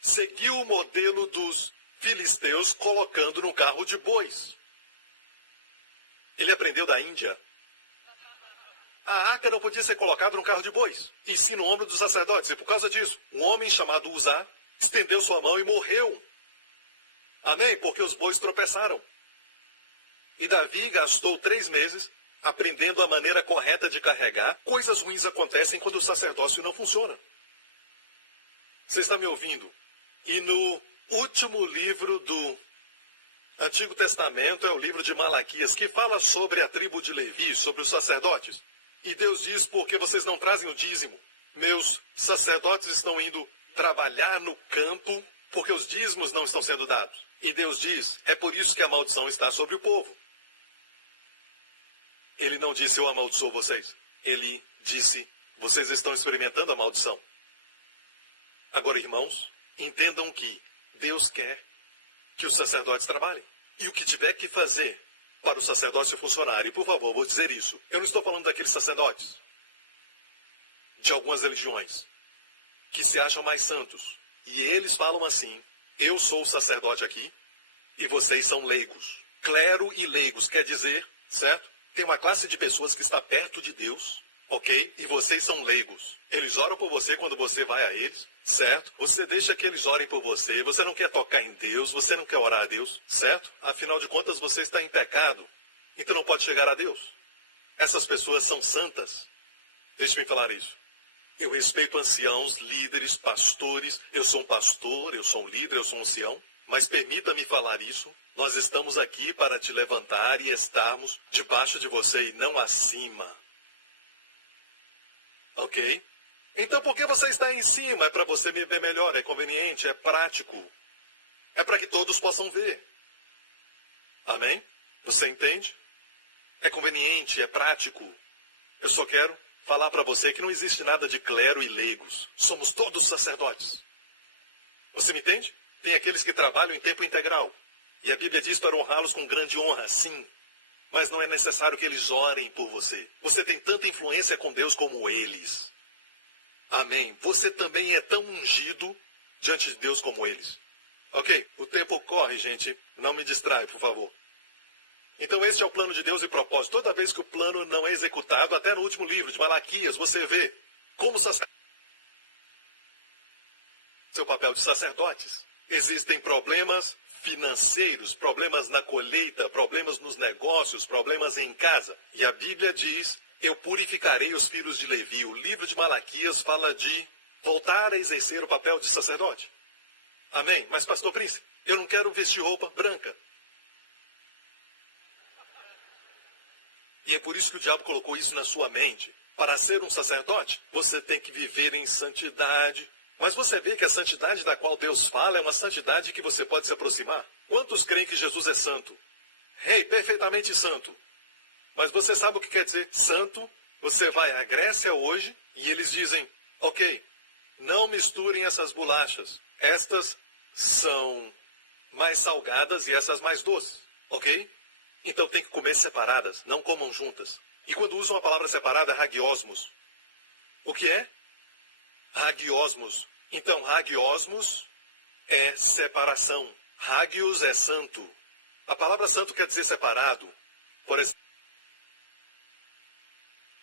seguiu o modelo dos filisteus colocando no carro de bois. Ele aprendeu da Índia. A arca não podia ser colocada no carro de bois, e sim no ombro dos sacerdotes. E por causa disso, um homem chamado Uzá estendeu sua mão e morreu. Amém? Porque os bois tropeçaram. E Davi gastou 3 meses aprendendo a maneira correta de carregar. Coisas ruins acontecem quando o sacerdócio não funciona. Você está me ouvindo? E no último livro do Antigo Testamento é o livro de Malaquias, que fala sobre a tribo de Levi, sobre os sacerdotes. E Deus diz, porque vocês não trazem o dízimo? Meus sacerdotes estão indo trabalhar no campo, porque os dízimos não estão sendo dados. E Deus diz, é por isso que a maldição está sobre o povo. Ele não disse, eu amaldiçoo vocês. Ele disse, vocês estão experimentando a maldição. Agora, irmãos, entendam que Deus quer que os sacerdotes trabalhem. E o que tiver que fazer para o sacerdócio funcionar, e por favor, vou dizer isso, eu não estou falando daqueles sacerdotes de algumas religiões que se acham mais santos. E eles falam assim, eu sou o sacerdote aqui e vocês são leigos. Clero e leigos quer dizer, certo? Tem uma classe de pessoas que está perto de Deus, ok? E vocês são leigos. Eles oram por você quando você vai a eles, certo? Você deixa que eles orem por você. Você não quer tocar em Deus, você não quer orar a Deus, certo? Afinal de contas, você está em pecado, então não pode chegar a Deus. Essas pessoas são santas. Deixe-me falar isso. Eu respeito anciãos, líderes, pastores. Eu sou um pastor, eu sou um líder, eu sou um ancião. Mas permita-me falar isso. Nós estamos aqui para te levantar e estarmos debaixo de você e não acima. Ok? Então por que você está em cima? É para você me ver melhor, é conveniente, é prático. É para que todos possam ver. Amém? Você entende? É conveniente, é prático. Eu só quero falar para você que não existe nada de clero e leigos. Somos todos sacerdotes. Você me entende? Tem aqueles que trabalham em tempo integral. E a Bíblia diz para honrá-los com grande honra, sim. Mas não é necessário que eles orem por você. Você tem tanta influência com Deus como eles. Amém. Você também é tão ungido diante de Deus como eles. Ok? O tempo corre, gente. Não me distrai, por favor. Então esse é o plano de Deus e propósito. Toda vez que o plano não é executado, até no último livro de Malaquias, você vê como seu papel de sacerdotes. Existem problemas financeiros, problemas na colheita, problemas nos negócios, problemas em casa. E a Bíblia diz, eu purificarei os filhos de Levi. O livro de Malaquias fala de voltar a exercer o papel de sacerdote. Amém? Mas, pastor Príncipe, eu não quero vestir roupa branca. E é por isso que o diabo colocou isso na sua mente. Para ser um sacerdote, você tem que viver em santidade. Mas você vê que a santidade da qual Deus fala é uma santidade que você pode se aproximar. Quantos creem que Jesus é santo? Rei, perfeitamente santo. Mas você sabe o que quer dizer santo? Você vai à Grécia hoje e eles dizem, ok, não misturem essas bolachas. Estas são mais salgadas e essas mais doces, ok? Então tem que comer separadas, não comam juntas. E quando usam a palavra separada, hagiosmos. O que é? Hagiosmos. Então, hagiosmos é separação. Hagios é santo. A palavra santo quer dizer separado. Por exemplo,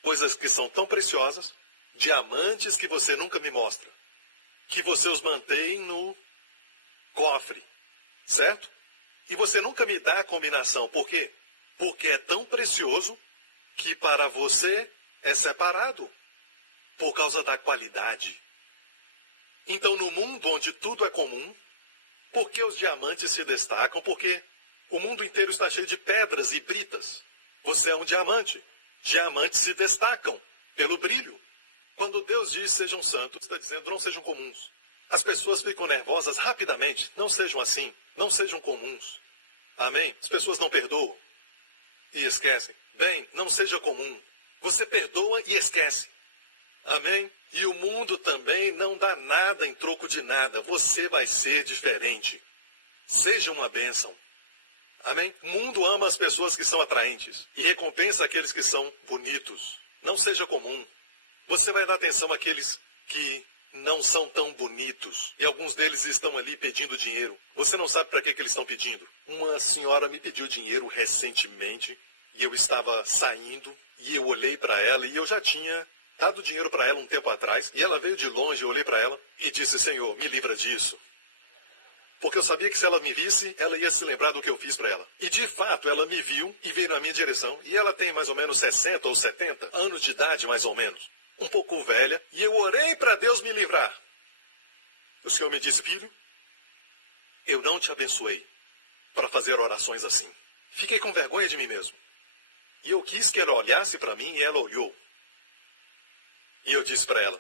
coisas que são tão preciosas, diamantes que você nunca me mostra, que você os mantém no cofre, certo? E você nunca me dá a combinação. Por quê? Porque é tão precioso que para você é separado por causa da qualidade. Então, no mundo onde tudo é comum, por que os diamantes se destacam? Porque o mundo inteiro está cheio de pedras e britas. Você é um diamante. Diamantes se destacam pelo brilho. Quando Deus diz sejam santos, está dizendo não sejam comuns. As pessoas ficam nervosas rapidamente. Não sejam assim. Não sejam comuns. Amém? As pessoas não perdoam e esquecem. Bem, não seja comum. Você perdoa e esquece. Amém? E o mundo também não dá nada em troco de nada. Você vai ser diferente. Seja uma bênção. Amém? O mundo ama as pessoas que são atraentes e recompensa aqueles que são bonitos. Não seja comum. Você vai dar atenção àqueles que não são tão bonitos. E alguns deles estão ali pedindo dinheiro. Você não sabe para que eles estão pedindo. Uma senhora me pediu dinheiro recentemente e eu estava saindo e eu olhei para ela e eu já tinha dado dinheiro para ela um tempo atrás. E ela veio de longe, eu olhei para ela e disse, Senhor, me livra disso. Porque eu sabia que se ela me visse, ela ia se lembrar do que eu fiz para ela. E de fato, ela me viu e veio na minha direção. E ela tem mais ou menos 60 ou 70 anos de idade, mais ou menos. Um pouco velha. E eu orei para Deus me livrar. O Senhor me disse, filho, eu não te abençoei para fazer orações assim. Fiquei com vergonha de mim mesmo. E eu quis que ela olhasse para mim e ela olhou. E eu disse para ela,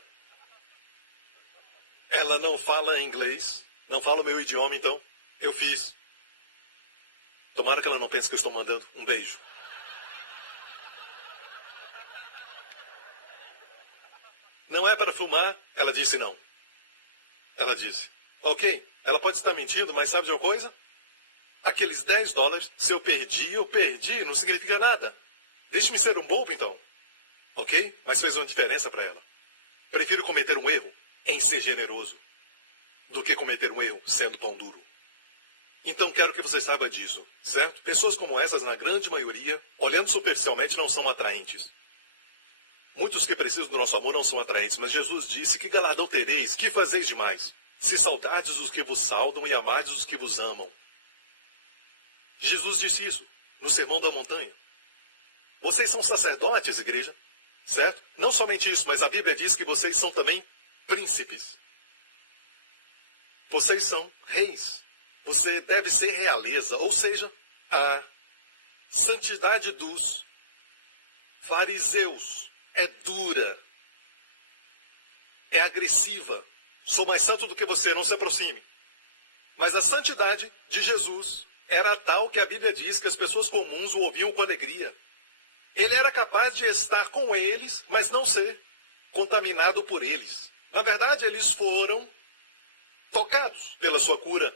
ela não fala inglês. Não fala o meu idioma, então. Eu fiz. Tomara que ela não pense que eu estou mandando um beijo. Não é para filmar? Ela disse não. Ela disse, ok, ela pode estar mentindo, mas sabe de uma coisa? Aqueles $10, se eu perdi, não significa nada. Deixe-me ser um bobo, então. Ok? Mas fez uma diferença para ela. Prefiro cometer um erro em ser generoso do que cometer um erro sendo pão duro. Então quero que você saiba disso, certo? Pessoas como essas, na grande maioria, olhando superficialmente, não são atraentes. Muitos que precisam do nosso amor não são atraentes, mas Jesus disse, que galardão tereis, que fazeis demais? Se saudardes os que vos saudam e amardes os que vos amam. Jesus disse isso no Sermão da Montanha. Vocês são sacerdotes, igreja, certo? Não somente isso, mas a Bíblia diz que vocês são também príncipes. Vocês são reis. Você deve ser realeza, ou seja, a santidade dos fariseus é dura, é agressiva. Sou mais santo do que você, não se aproxime. Mas a santidade de Jesus era tal que a Bíblia diz que as pessoas comuns o ouviam com alegria. Ele era capaz de estar com eles, mas não ser contaminado por eles. Na verdade, eles foram tocados pela sua cura.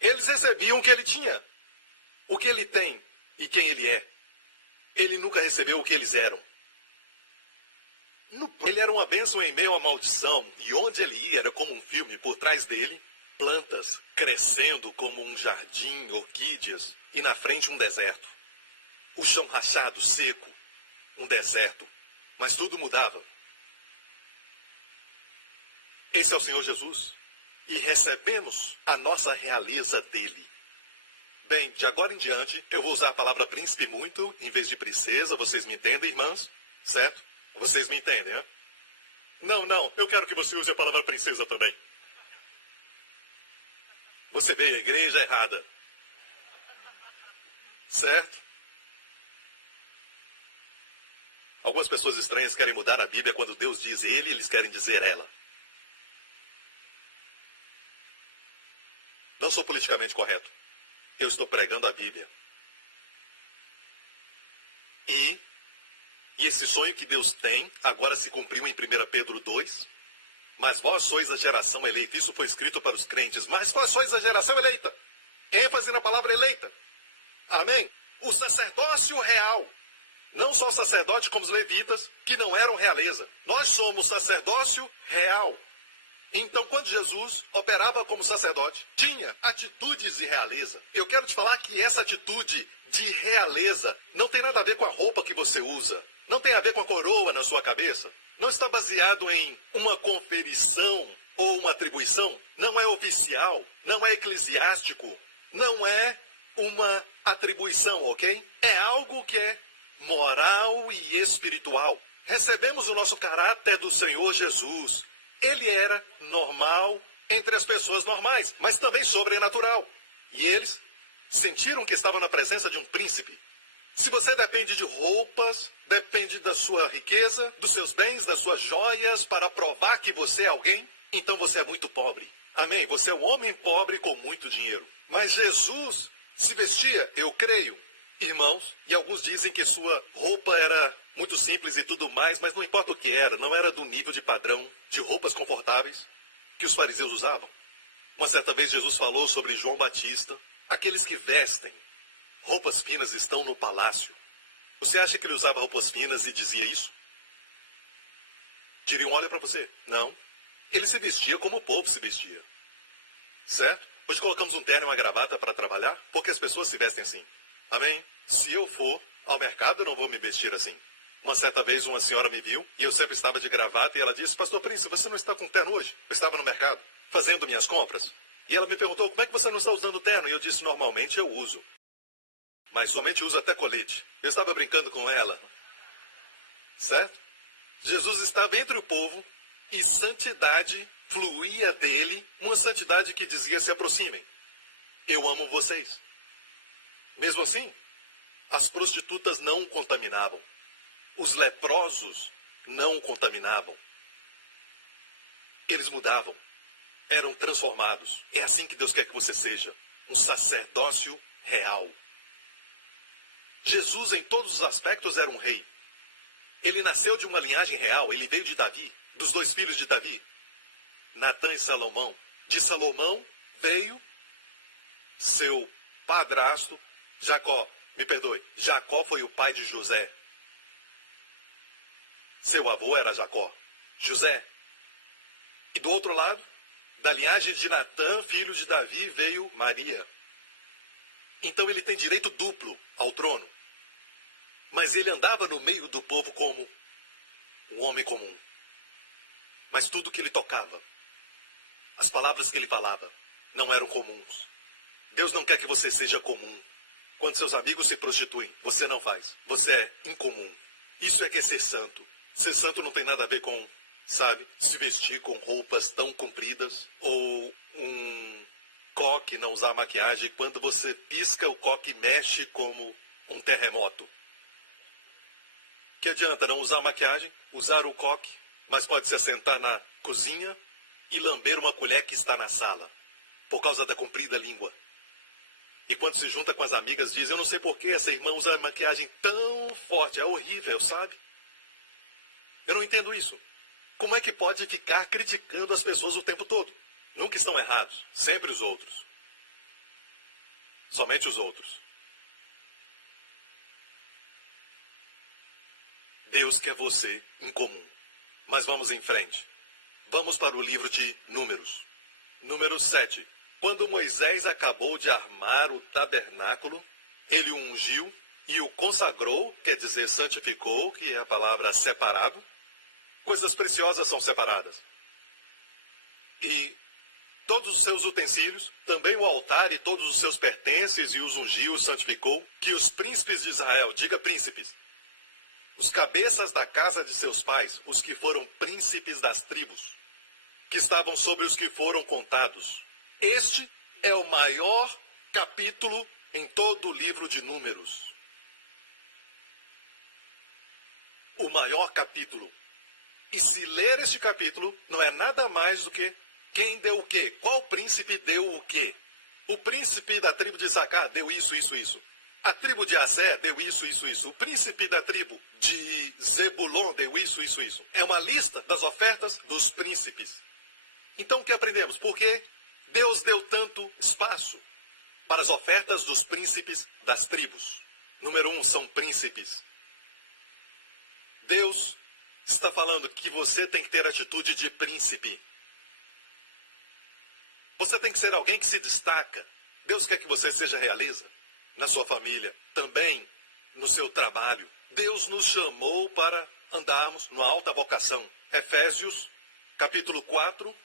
Eles recebiam o que ele tinha, o que ele tem e quem ele é. Ele nunca recebeu o que eles eram. Ele era uma bênção em meio à maldição, e onde ele ia era como um filme. Por trás dele, plantas crescendo como um jardim, orquídeas, e na frente um deserto. O chão rachado, seco, um deserto. Mas tudo mudava. Esse é o Senhor Jesus. E recebemos a nossa realeza dele. Bem, de agora em diante, eu vou usar a palavra príncipe muito, em vez de princesa. Vocês me entendem, irmãs? Certo? Vocês me entendem, né? Não, eu quero que você use a palavra princesa também. Você veio à igreja errada. Certo? Algumas pessoas estranhas querem mudar a Bíblia quando Deus diz ele, eles querem dizer ela. Não sou politicamente correto. Eu estou pregando a Bíblia. E esse sonho que Deus tem agora se cumpriu em 1 Pedro 2. Mas vós sois a geração eleita. Isso foi escrito para os crentes. Mas vós sois a geração eleita. ênfase na palavra eleita. Amém? O sacerdócio real. Não só o sacerdote como os levitas, que não eram realeza. Nós somos sacerdócio real. Então, quando Jesus operava como sacerdote, tinha atitudes de realeza. Eu quero te falar que essa atitude de realeza não tem nada a ver com a roupa que você usa. Não tem a ver com a coroa na sua cabeça. Não está baseado em uma conferição ou uma atribuição. Não é oficial, não é eclesiástico, não é uma atribuição, ok? É algo que é moral e espiritual. Recebemos o nosso caráter do Senhor Jesus. Ele era normal entre as pessoas normais, mas também sobrenatural. E eles sentiram que estavam na presença de um príncipe. Se você depende de roupas, depende da sua riqueza, dos seus bens, das suas joias, para provar que você é alguém, então você é muito pobre. Amém? Você é um homem pobre com muito dinheiro. Mas Jesus se vestia, eu creio, irmãos, e alguns dizem que sua roupa era muito simples e tudo mais, mas não importa o que era, não era do nível de padrão de roupas confortáveis que os fariseus usavam. Uma certa vez Jesus falou sobre João Batista, aqueles que vestem roupas finas estão no palácio. Você acha que ele usava roupas finas e dizia isso? Diriam, olha para você. Não. Ele se vestia como o povo se vestia. Certo? Hoje colocamos um terno e uma gravata para trabalhar, porque as pessoas se vestem assim. Amém? Se eu for ao mercado, eu não vou me vestir assim. Uma certa vez uma senhora me viu, e eu sempre estava de gravata, e ela disse, Pastor Príncipe, você não está com terno hoje? Eu estava no mercado, fazendo minhas compras. E ela me perguntou, como é que você não está usando terno? E eu disse, normalmente eu uso. Mas somente uso até colete. Eu estava brincando com ela. Certo? Jesus estava entre o povo, e santidade fluía dele, uma santidade que dizia, se aproximem. Eu amo vocês. Mesmo assim, as prostitutas não o contaminavam. Os leprosos não o contaminavam. Eles mudavam. Eram transformados. É assim que Deus quer que você seja. Um sacerdócio real. Jesus, em todos os aspectos, era um rei. Ele nasceu de uma linhagem real. Ele veio de Davi, dos 2 filhos de Davi, Natã e Salomão. De Salomão veio seu padrasto, Jacó. Me perdoe, Jacó foi o pai de José. Seu avô era Jacó. José. E do outro lado, da linhagem de Natã, filho de Davi, veio Maria. Então ele tem direito duplo ao trono. Mas ele andava no meio do povo como um homem comum. Mas tudo que ele tocava, as palavras que ele falava, não eram comuns. Deus não quer que você seja comum. Quando seus amigos se prostituem, você não faz. Você é incomum. Isso é que é ser santo. Ser santo não tem nada a ver com, sabe, se vestir com roupas tão compridas ou um coque, não usar maquiagem. Quando você pisca, o coque mexe como um terremoto. Que adianta não usar maquiagem, usar o coque, mas pode se assentar na cozinha e lamber uma colher que está na sala, por causa da comprida língua. E quando se junta com as amigas, diz, eu não sei por que essa irmã usa maquiagem tão forte, é horrível, sabe? Eu não entendo isso. Como é que pode ficar criticando as pessoas o tempo todo? Nunca estão errados, sempre os outros. Somente os outros. Deus quer você incomum. Mas vamos em frente. Vamos para o livro de Números. Número 7. Quando Moisés acabou de armar o tabernáculo, ele o ungiu e o consagrou, quer dizer, santificou, que é a palavra separado. Coisas preciosas são separadas. E todos os seus utensílios, também o altar e todos os seus pertences, e os ungiu, os santificou, que os príncipes de Israel, diga príncipes, os cabeças da casa de seus pais, os que foram príncipes das tribos, que estavam sobre os que foram contados. Este é o maior capítulo em todo o livro de Números. o maior capítulo. E se ler este capítulo, não é nada mais do que quem deu o quê? Qual príncipe deu o quê? O príncipe da tribo de Issacar deu isso, isso, isso. A tribo de Assé deu isso, isso, isso. O príncipe da tribo de Zebulon deu isso, isso, isso. É uma lista das ofertas dos príncipes. Então o que aprendemos? Por que Deus deu tanto espaço para as ofertas dos príncipes das tribos? Número 1, são príncipes. Deus está falando que você tem que ter atitude de príncipe. Você tem que ser alguém que se destaca. Deus quer que você seja realeza na sua família, também no seu trabalho. Deus nos chamou para andarmos numa alta vocação. Efésios, capítulo 4.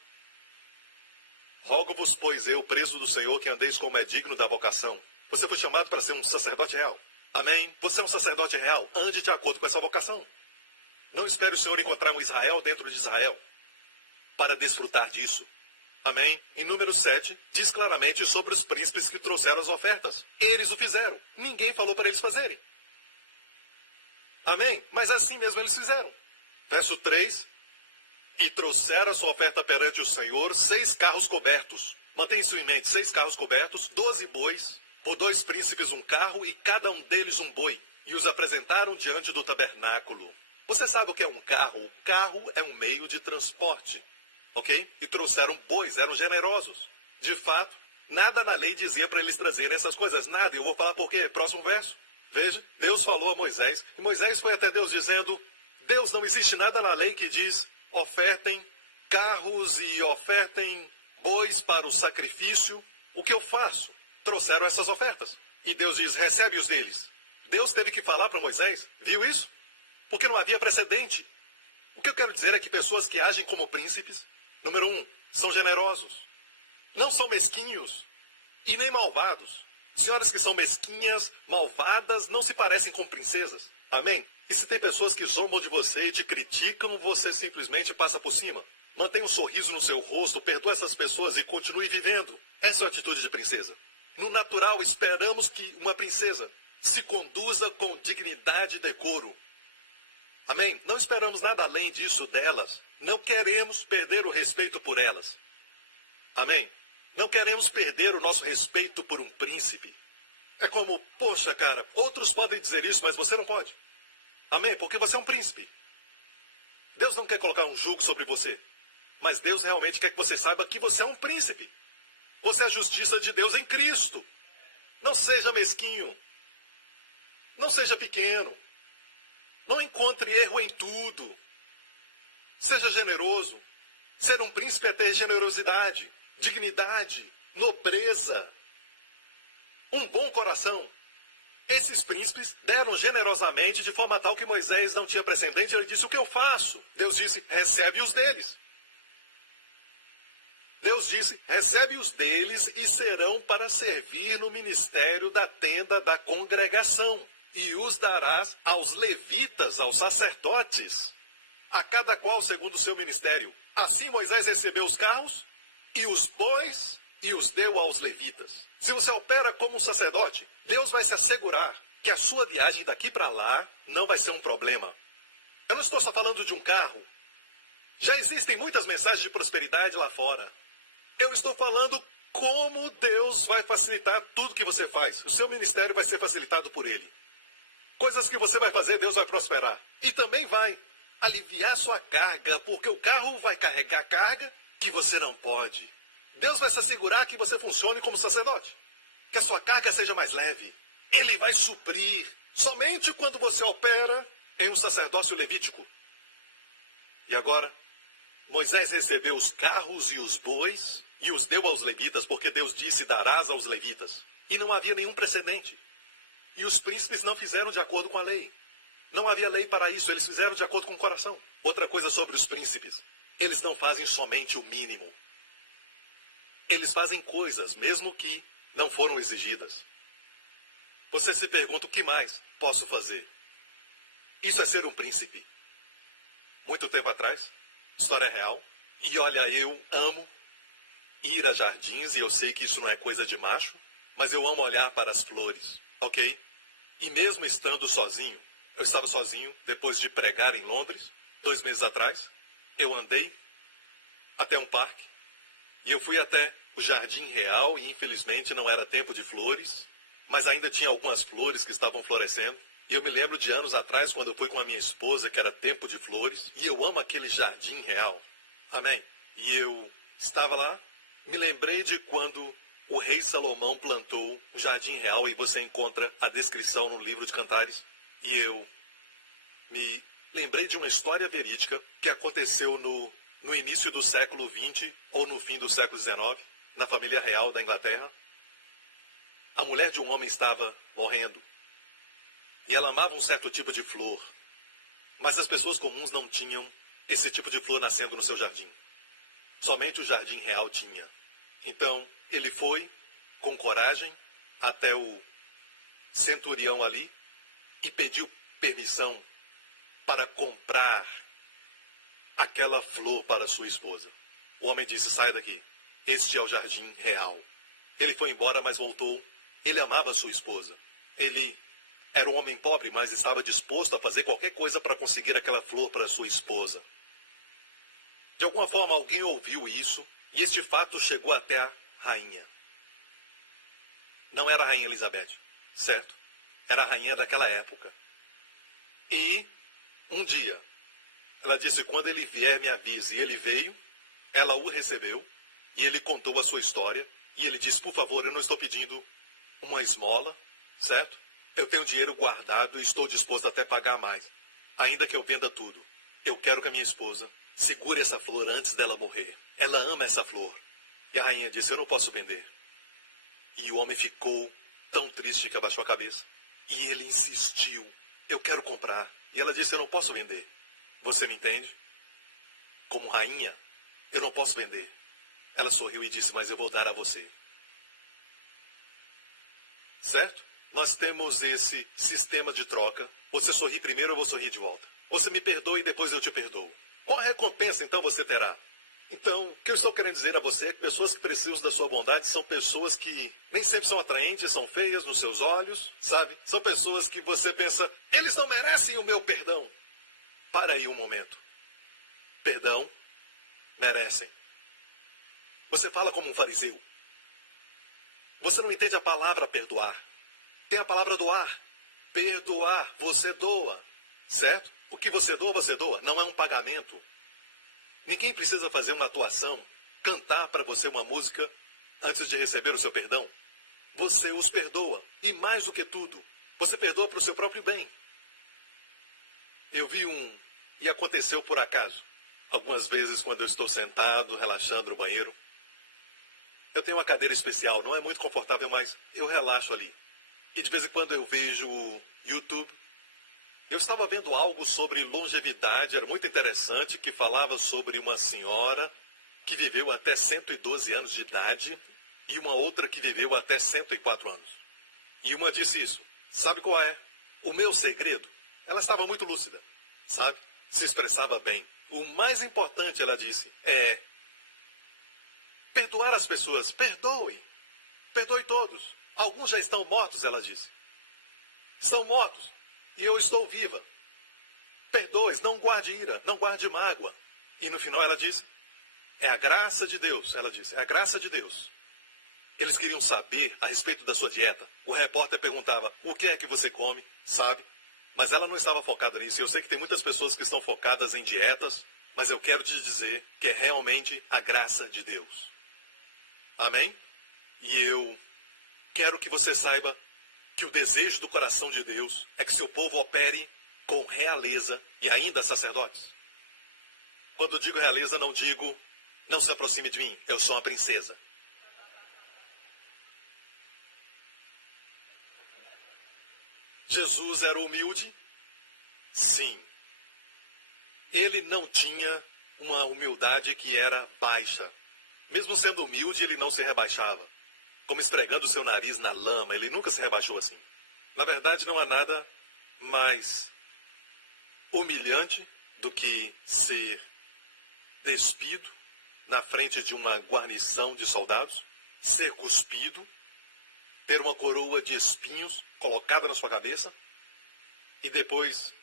Rogo-vos, pois eu, preso do Senhor, que andeis como é digno da vocação. Você foi chamado para ser um sacerdote real. Amém? Você é um sacerdote real. Ande de acordo com essa vocação. Não espere o Senhor encontrar um Israel dentro de Israel para desfrutar disso. Amém? Em número 7, diz claramente sobre os príncipes que trouxeram as ofertas. Eles o fizeram. Ninguém falou para eles fazerem. Amém? Mas assim mesmo eles fizeram. Verso 3. E trouxeram a sua oferta perante o Senhor 6 carros cobertos. Mantenha isso em mente. 6 carros cobertos, 12 bois, por 2 príncipes um carro e cada um deles um boi. E os apresentaram diante do tabernáculo. Você sabe o que é um carro? O carro é um meio de transporte. Ok? E trouxeram bois, eram generosos. De fato, nada na lei dizia para eles trazerem essas coisas. Nada. Eu vou falar por quê. Próximo verso. Veja, Deus falou a Moisés. E Moisés foi até Deus dizendo, Deus, não existe nada na lei que diz, ofertem carros e ofertem bois para o sacrifício. O que eu faço? Trouxeram essas ofertas. E Deus diz, recebe os deles. Deus teve que falar para Moisés. Viu isso? Porque não havia precedente. O que eu quero dizer é que pessoas que agem como príncipes, número 1, são generosos. Não são mesquinhos e nem malvados. Senhoras que são mesquinhas, malvadas, não se parecem com princesas. Amém? E se tem pessoas que zombam de você e te criticam, você simplesmente passa por cima. Mantenha um sorriso no seu rosto, perdoe essas pessoas e continue vivendo. Essa é a atitude de princesa. No natural, esperamos que uma princesa se conduza com dignidade e decoro. Amém? Não esperamos nada além disso delas. Não queremos perder o respeito por elas. Amém? Não queremos perder o nosso respeito por um príncipe. É como, poxa, cara, outros podem dizer isso, mas você não pode. Amém? Porque você é um príncipe. Deus não quer colocar um jugo sobre você. Mas Deus realmente quer que você saiba que você é um príncipe. Você é a justiça de Deus em Cristo. Não seja mesquinho. Não seja pequeno. Não encontre erro em tudo. Seja generoso. Ser um príncipe é ter generosidade, dignidade, nobreza, um bom coração. Esses príncipes deram generosamente de forma tal que Moisés não tinha precedente. Ele disse, o que eu faço? Deus disse, recebe os deles. Deus disse, recebe os deles e serão para servir no ministério da tenda da congregação. E os darás aos levitas, aos sacerdotes, a cada qual segundo o seu ministério. Assim Moisés recebeu os carros e os bois e os deu aos levitas. Se você opera como um sacerdote, Deus vai se assegurar que a sua viagem daqui para lá não vai ser um problema. Eu não estou só falando de um carro. Já existem muitas mensagens de prosperidade lá fora. Eu estou falando como Deus vai facilitar tudo que você faz. O seu ministério vai ser facilitado por Ele. Coisas que você vai fazer, Deus vai prosperar. E também vai aliviar sua carga, porque o carro vai carregar carga que você não pode. Deus vai se assegurar que você funcione como sacerdote. Que a sua carga seja mais leve. Ele vai suprir. Somente quando você opera em um sacerdócio levítico. E agora, Moisés recebeu os carros e os bois e os deu aos levitas, porque Deus disse, darás aos levitas. E não havia nenhum precedente. E os príncipes não fizeram de acordo com a lei. Não havia lei para isso, eles fizeram de acordo com o coração. Outra coisa sobre os príncipes, eles não fazem somente o mínimo. Eles fazem coisas, mesmo que não foram exigidas. Você se pergunta, o que mais posso fazer? Isso é ser um príncipe. Muito tempo atrás, história real, e olha, eu amo ir a jardins, e eu sei que isso não é coisa de macho, mas eu amo olhar para as flores, ok? E mesmo estando sozinho, Eu estava sozinho, depois de pregar em Londres, 2 meses atrás. Eu andei até um parque e eu fui até o Jardim Real e infelizmente não era tempo de flores, mas ainda tinha algumas flores que estavam florescendo. E eu me lembro de anos atrás, quando eu fui com a minha esposa, que era tempo de flores, e eu amo aquele Jardim Real. Amém? E eu estava lá, me lembrei de quando o rei Salomão plantou o Jardim Real, e você encontra a descrição no livro de Cantares. E eu me lembrei de uma história verídica que aconteceu no início do século XX ou no fim do século XIX, na família real da Inglaterra. A mulher de um homem estava morrendo e ela amava um certo tipo de flor, mas as pessoas comuns não tinham esse tipo de flor nascendo no seu jardim. Somente o Jardim Real tinha. Então ele foi com coragem até o centurião ali e pediu permissão para comprar aquela flor para sua esposa. O homem disse: saia daqui, este é o Jardim Real. Ele foi embora, mas voltou. Ele amava sua esposa. Ele era um homem pobre, mas estava disposto a fazer qualquer coisa para conseguir aquela flor para sua esposa. De alguma forma, alguém ouviu isso, e este fato chegou até a rainha. Não era a rainha Elizabeth, certo? Era a rainha daquela época. E um dia, ela disse: quando ele vier, me avise. E ele veio, ela o recebeu, e ele contou a sua história. E ele disse: por favor, eu não estou pedindo uma esmola, certo? Eu tenho dinheiro guardado e estou disposto até pagar mais. Ainda que eu venda tudo, eu quero que a minha esposa segure essa flor antes dela morrer. Ela ama essa flor. E a rainha disse: eu não posso vender. E o homem ficou tão triste que abaixou a cabeça. E ele insistiu: eu quero comprar. E ela disse: eu não posso vender. Você me entende? Como rainha, eu não posso vender. Ela sorriu e disse: mas eu vou dar a você. Certo? Nós temos esse sistema de troca. Você sorri primeiro, eu vou sorrir de volta. Você me perdoa e depois eu te perdoo. Qual a recompensa então você terá? Então, o que eu estou querendo dizer a você é que pessoas que precisam da sua bondade são pessoas que nem sempre são atraentes, são feias nos seus olhos, sabe? São pessoas que você pensa: eles não merecem o meu perdão. Para aí um momento. Perdão, merecem. Você fala como um fariseu. Você não entende a palavra perdoar. Tem a palavra doar. Perdoar, você doa. Certo? O que você doa, não é um pagamento. Ninguém precisa fazer uma atuação, cantar para você uma música antes de receber o seu perdão. Você os perdoa. E mais do que tudo, você perdoa para o seu próprio bem. Eu vi e aconteceu por acaso. Algumas vezes quando eu estou sentado, relaxando no banheiro, eu tenho uma cadeira especial, não é muito confortável, mas eu relaxo ali. E de vez em quando eu vejo o YouTube. Eu estava vendo algo sobre longevidade, era muito interessante, que falava sobre uma senhora que viveu até 112 anos de idade e uma outra que viveu até 104 anos. E uma disse isso: sabe qual é? O meu segredo? Ela estava muito lúcida, sabe? Se expressava bem. O mais importante, ela disse, é perdoar as pessoas. Perdoe. Perdoe todos. Alguns já estão mortos, ela disse. Estão mortos. E eu estou viva. Perdoe, não guarde ira, não guarde mágoa. E no final ela disse: é a graça de Deus. Ela disse: é a graça de Deus. Eles queriam saber a respeito da sua dieta. O repórter perguntava: o que é que você come? Sabe? Mas ela não estava focada nisso. Eu sei que tem muitas pessoas que estão focadas em dietas, mas eu quero te dizer que é realmente a graça de Deus. Amém? E eu quero que você saiba que o desejo do coração de Deus é que seu povo opere com realeza e ainda sacerdotes. Quando digo realeza, não digo: não se aproxime de mim, eu sou uma princesa. Jesus era humilde? Sim. Ele não tinha uma humildade que era baixa. Mesmo sendo humilde, ele não se rebaixava. Como esfregando o seu nariz na lama, ele nunca se rebaixou assim. Na verdade, não há nada mais humilhante do que ser despido na frente de uma guarnição de soldados, ser cuspido, ter uma coroa de espinhos colocada na sua cabeça E depois,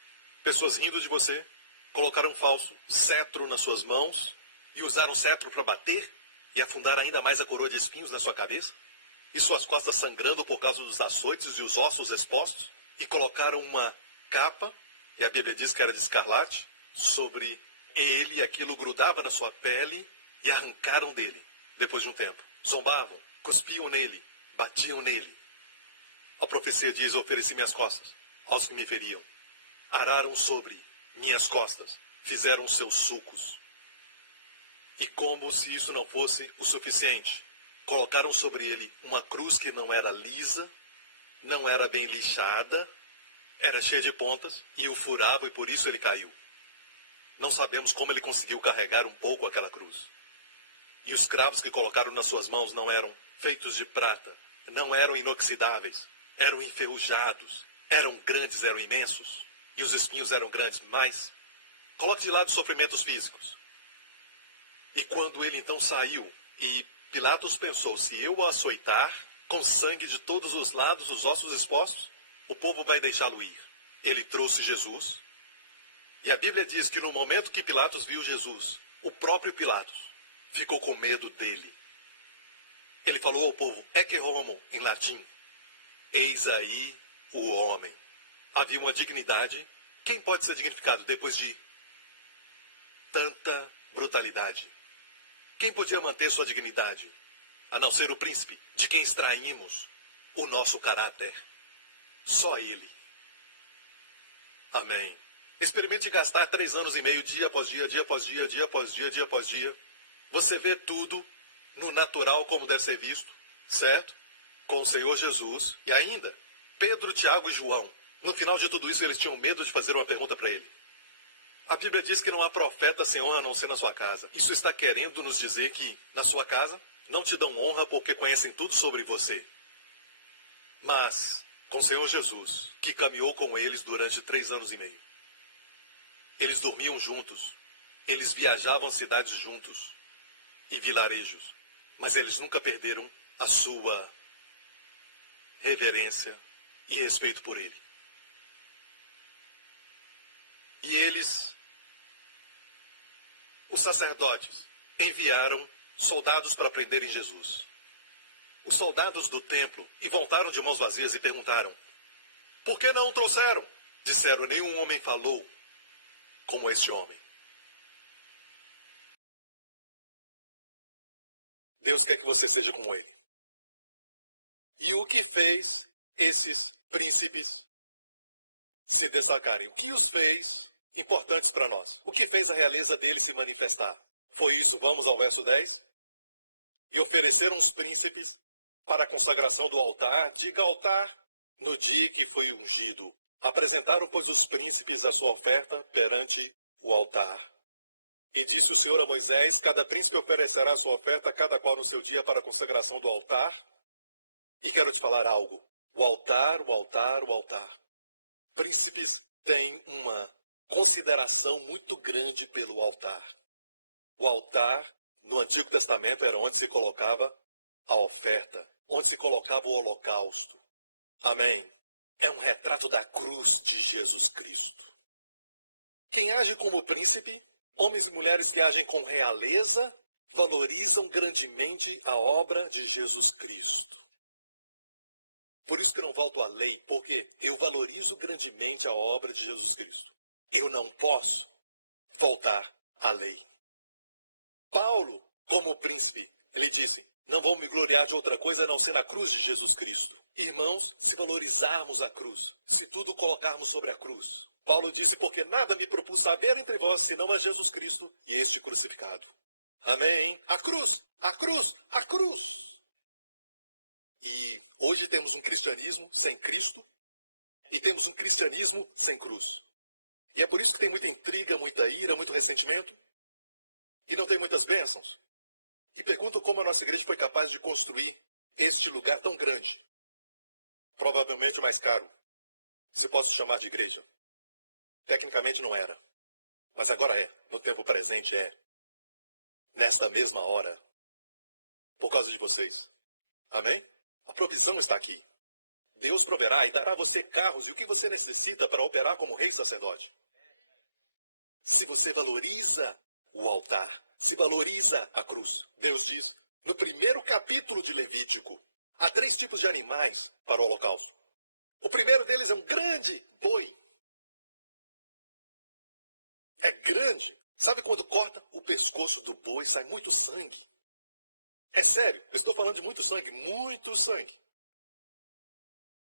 pessoas rindo de você, colocaram um falso cetro nas suas mãos e usaram o cetro para bater e afundar ainda mais a coroa de espinhos na sua cabeça, e suas costas sangrando por causa dos açoites e os ossos expostos, e colocaram uma capa, e a Bíblia diz que era de escarlate, sobre ele, e aquilo grudava na sua pele, e arrancaram dele, depois de um tempo. Zombavam, cuspiam nele, batiam nele. A profecia diz: ofereci minhas costas aos que me feriam. Araram sobre minhas costas, fizeram seus sulcos. E como se isso não fosse o suficiente, colocaram sobre ele uma cruz que não era lisa, não era bem lixada, era cheia de pontas, e o furavam, e por isso ele caiu. Não sabemos como ele conseguiu carregar um pouco aquela cruz. E os cravos que colocaram nas suas mãos não eram feitos de prata, não eram inoxidáveis, eram enferrujados, eram grandes, eram imensos, e os espinhos eram grandes, mas coloque de lado os sofrimentos físicos. E quando ele então saiu, e Pilatos pensou: se eu o açoitar, com sangue de todos os lados, os ossos expostos, o povo vai deixá-lo ir. Ele trouxe Jesus, e a Bíblia diz que no momento que Pilatos viu Jesus, o próprio Pilatos ficou com medo dele. Ele falou ao povo: ecce homo, em latim, eis aí o homem. Havia uma dignidade. Quem pode ser dignificado depois de tanta brutalidade? Quem podia manter sua dignidade, a não ser o príncipe, de quem extraímos o nosso caráter? Só ele. Amém. Experimente gastar 3 anos e meio, dia após dia, dia após dia, dia após dia, dia após dia. Você vê tudo no natural como deve ser visto, certo? Com o Senhor Jesus. E ainda, Pedro, Tiago e João. No final de tudo isso, eles tinham medo de fazer uma pergunta para ele. A Bíblia diz que não há profeta sem honra a não ser na sua casa. Isso está querendo nos dizer que, na sua casa, não te dão honra porque conhecem tudo sobre você. Mas, com o Senhor Jesus, que caminhou com eles durante 3 anos e meio. Eles dormiam juntos. Eles viajavam cidades juntos. E vilarejos. Mas eles nunca perderam a sua reverência e respeito por ele. E eles, os sacerdotes, enviaram soldados para prenderem Jesus. Os soldados do templo e voltaram de mãos vazias e perguntaram: por que não o trouxeram? Disseram: nenhum homem falou como este homem. Deus quer que você seja como ele. E o que fez esses príncipes se destacarem? O que os fez importantes para nós? O que fez a realeza deles se manifestar? Foi isso. Vamos ao verso 10. E ofereceram os príncipes para a consagração do altar. Diga altar, no dia que foi ungido. Apresentaram, pois, os príncipes a sua oferta perante o altar. E disse o Senhor a Moisés: cada príncipe oferecerá a sua oferta, cada qual no seu dia, para a consagração do altar. E quero te falar algo. O altar, o altar, o altar. Príncipes têm uma consideração muito grande pelo altar. O altar, no Antigo Testamento, era onde se colocava a oferta, onde se colocava o holocausto. Amém. É um retrato da cruz de Jesus Cristo. Quem age como príncipe, homens e mulheres que agem com realeza, valorizam grandemente a obra de Jesus Cristo. Por isso que não volto à lei, porque eu valorizo grandemente a obra de Jesus Cristo. Eu não posso voltar à lei. Paulo, como príncipe, ele disse: não vou me gloriar de outra coisa a não ser na cruz de Jesus Cristo. Irmãos, se valorizarmos a cruz, se tudo colocarmos sobre a cruz. Paulo disse: porque nada me propus saber entre vós, senão a Jesus Cristo e este crucificado. Amém? A cruz, a cruz, a cruz. E hoje temos um cristianismo sem Cristo e temos um cristianismo sem cruz. E é por isso que tem muita intriga, muita ira, muito ressentimento. E não tem muitas bênçãos. E perguntam como a nossa igreja foi capaz de construir este lugar tão grande. Provavelmente o mais caro. Se posso chamar de igreja. Tecnicamente não era. Mas agora é. No tempo presente é. Nesta mesma hora. Por causa de vocês. Amém? A provisão está aqui. Deus proverá e dará a você carros e o que você necessita para operar como rei e sacerdote. Se você valoriza o altar, se valoriza a cruz. Deus diz, no primeiro capítulo de Levítico, há 3 tipos de animais para o holocausto. O primeiro deles é um grande boi. É grande. Sabe quando corta o pescoço do boi, sai muito sangue? É sério, eu estou falando de muito sangue, muito sangue.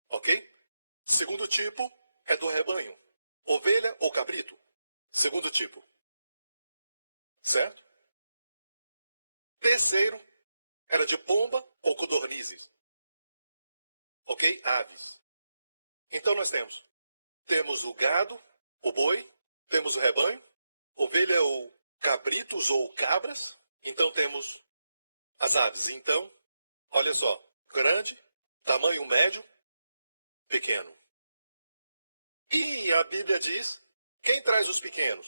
Ok? Segundo tipo é do rebanho. Ovelha ou cabrito. Segundo tipo. Certo? Terceiro era de pomba ou codornizes. Ok? Aves. Então nós temos o gado, o boi, temos o rebanho, ovelha ou cabritos ou cabras. Então temos as aves. Então, olha só, grande, tamanho médio, pequeno. E a Bíblia diz, quem traz os pequenos?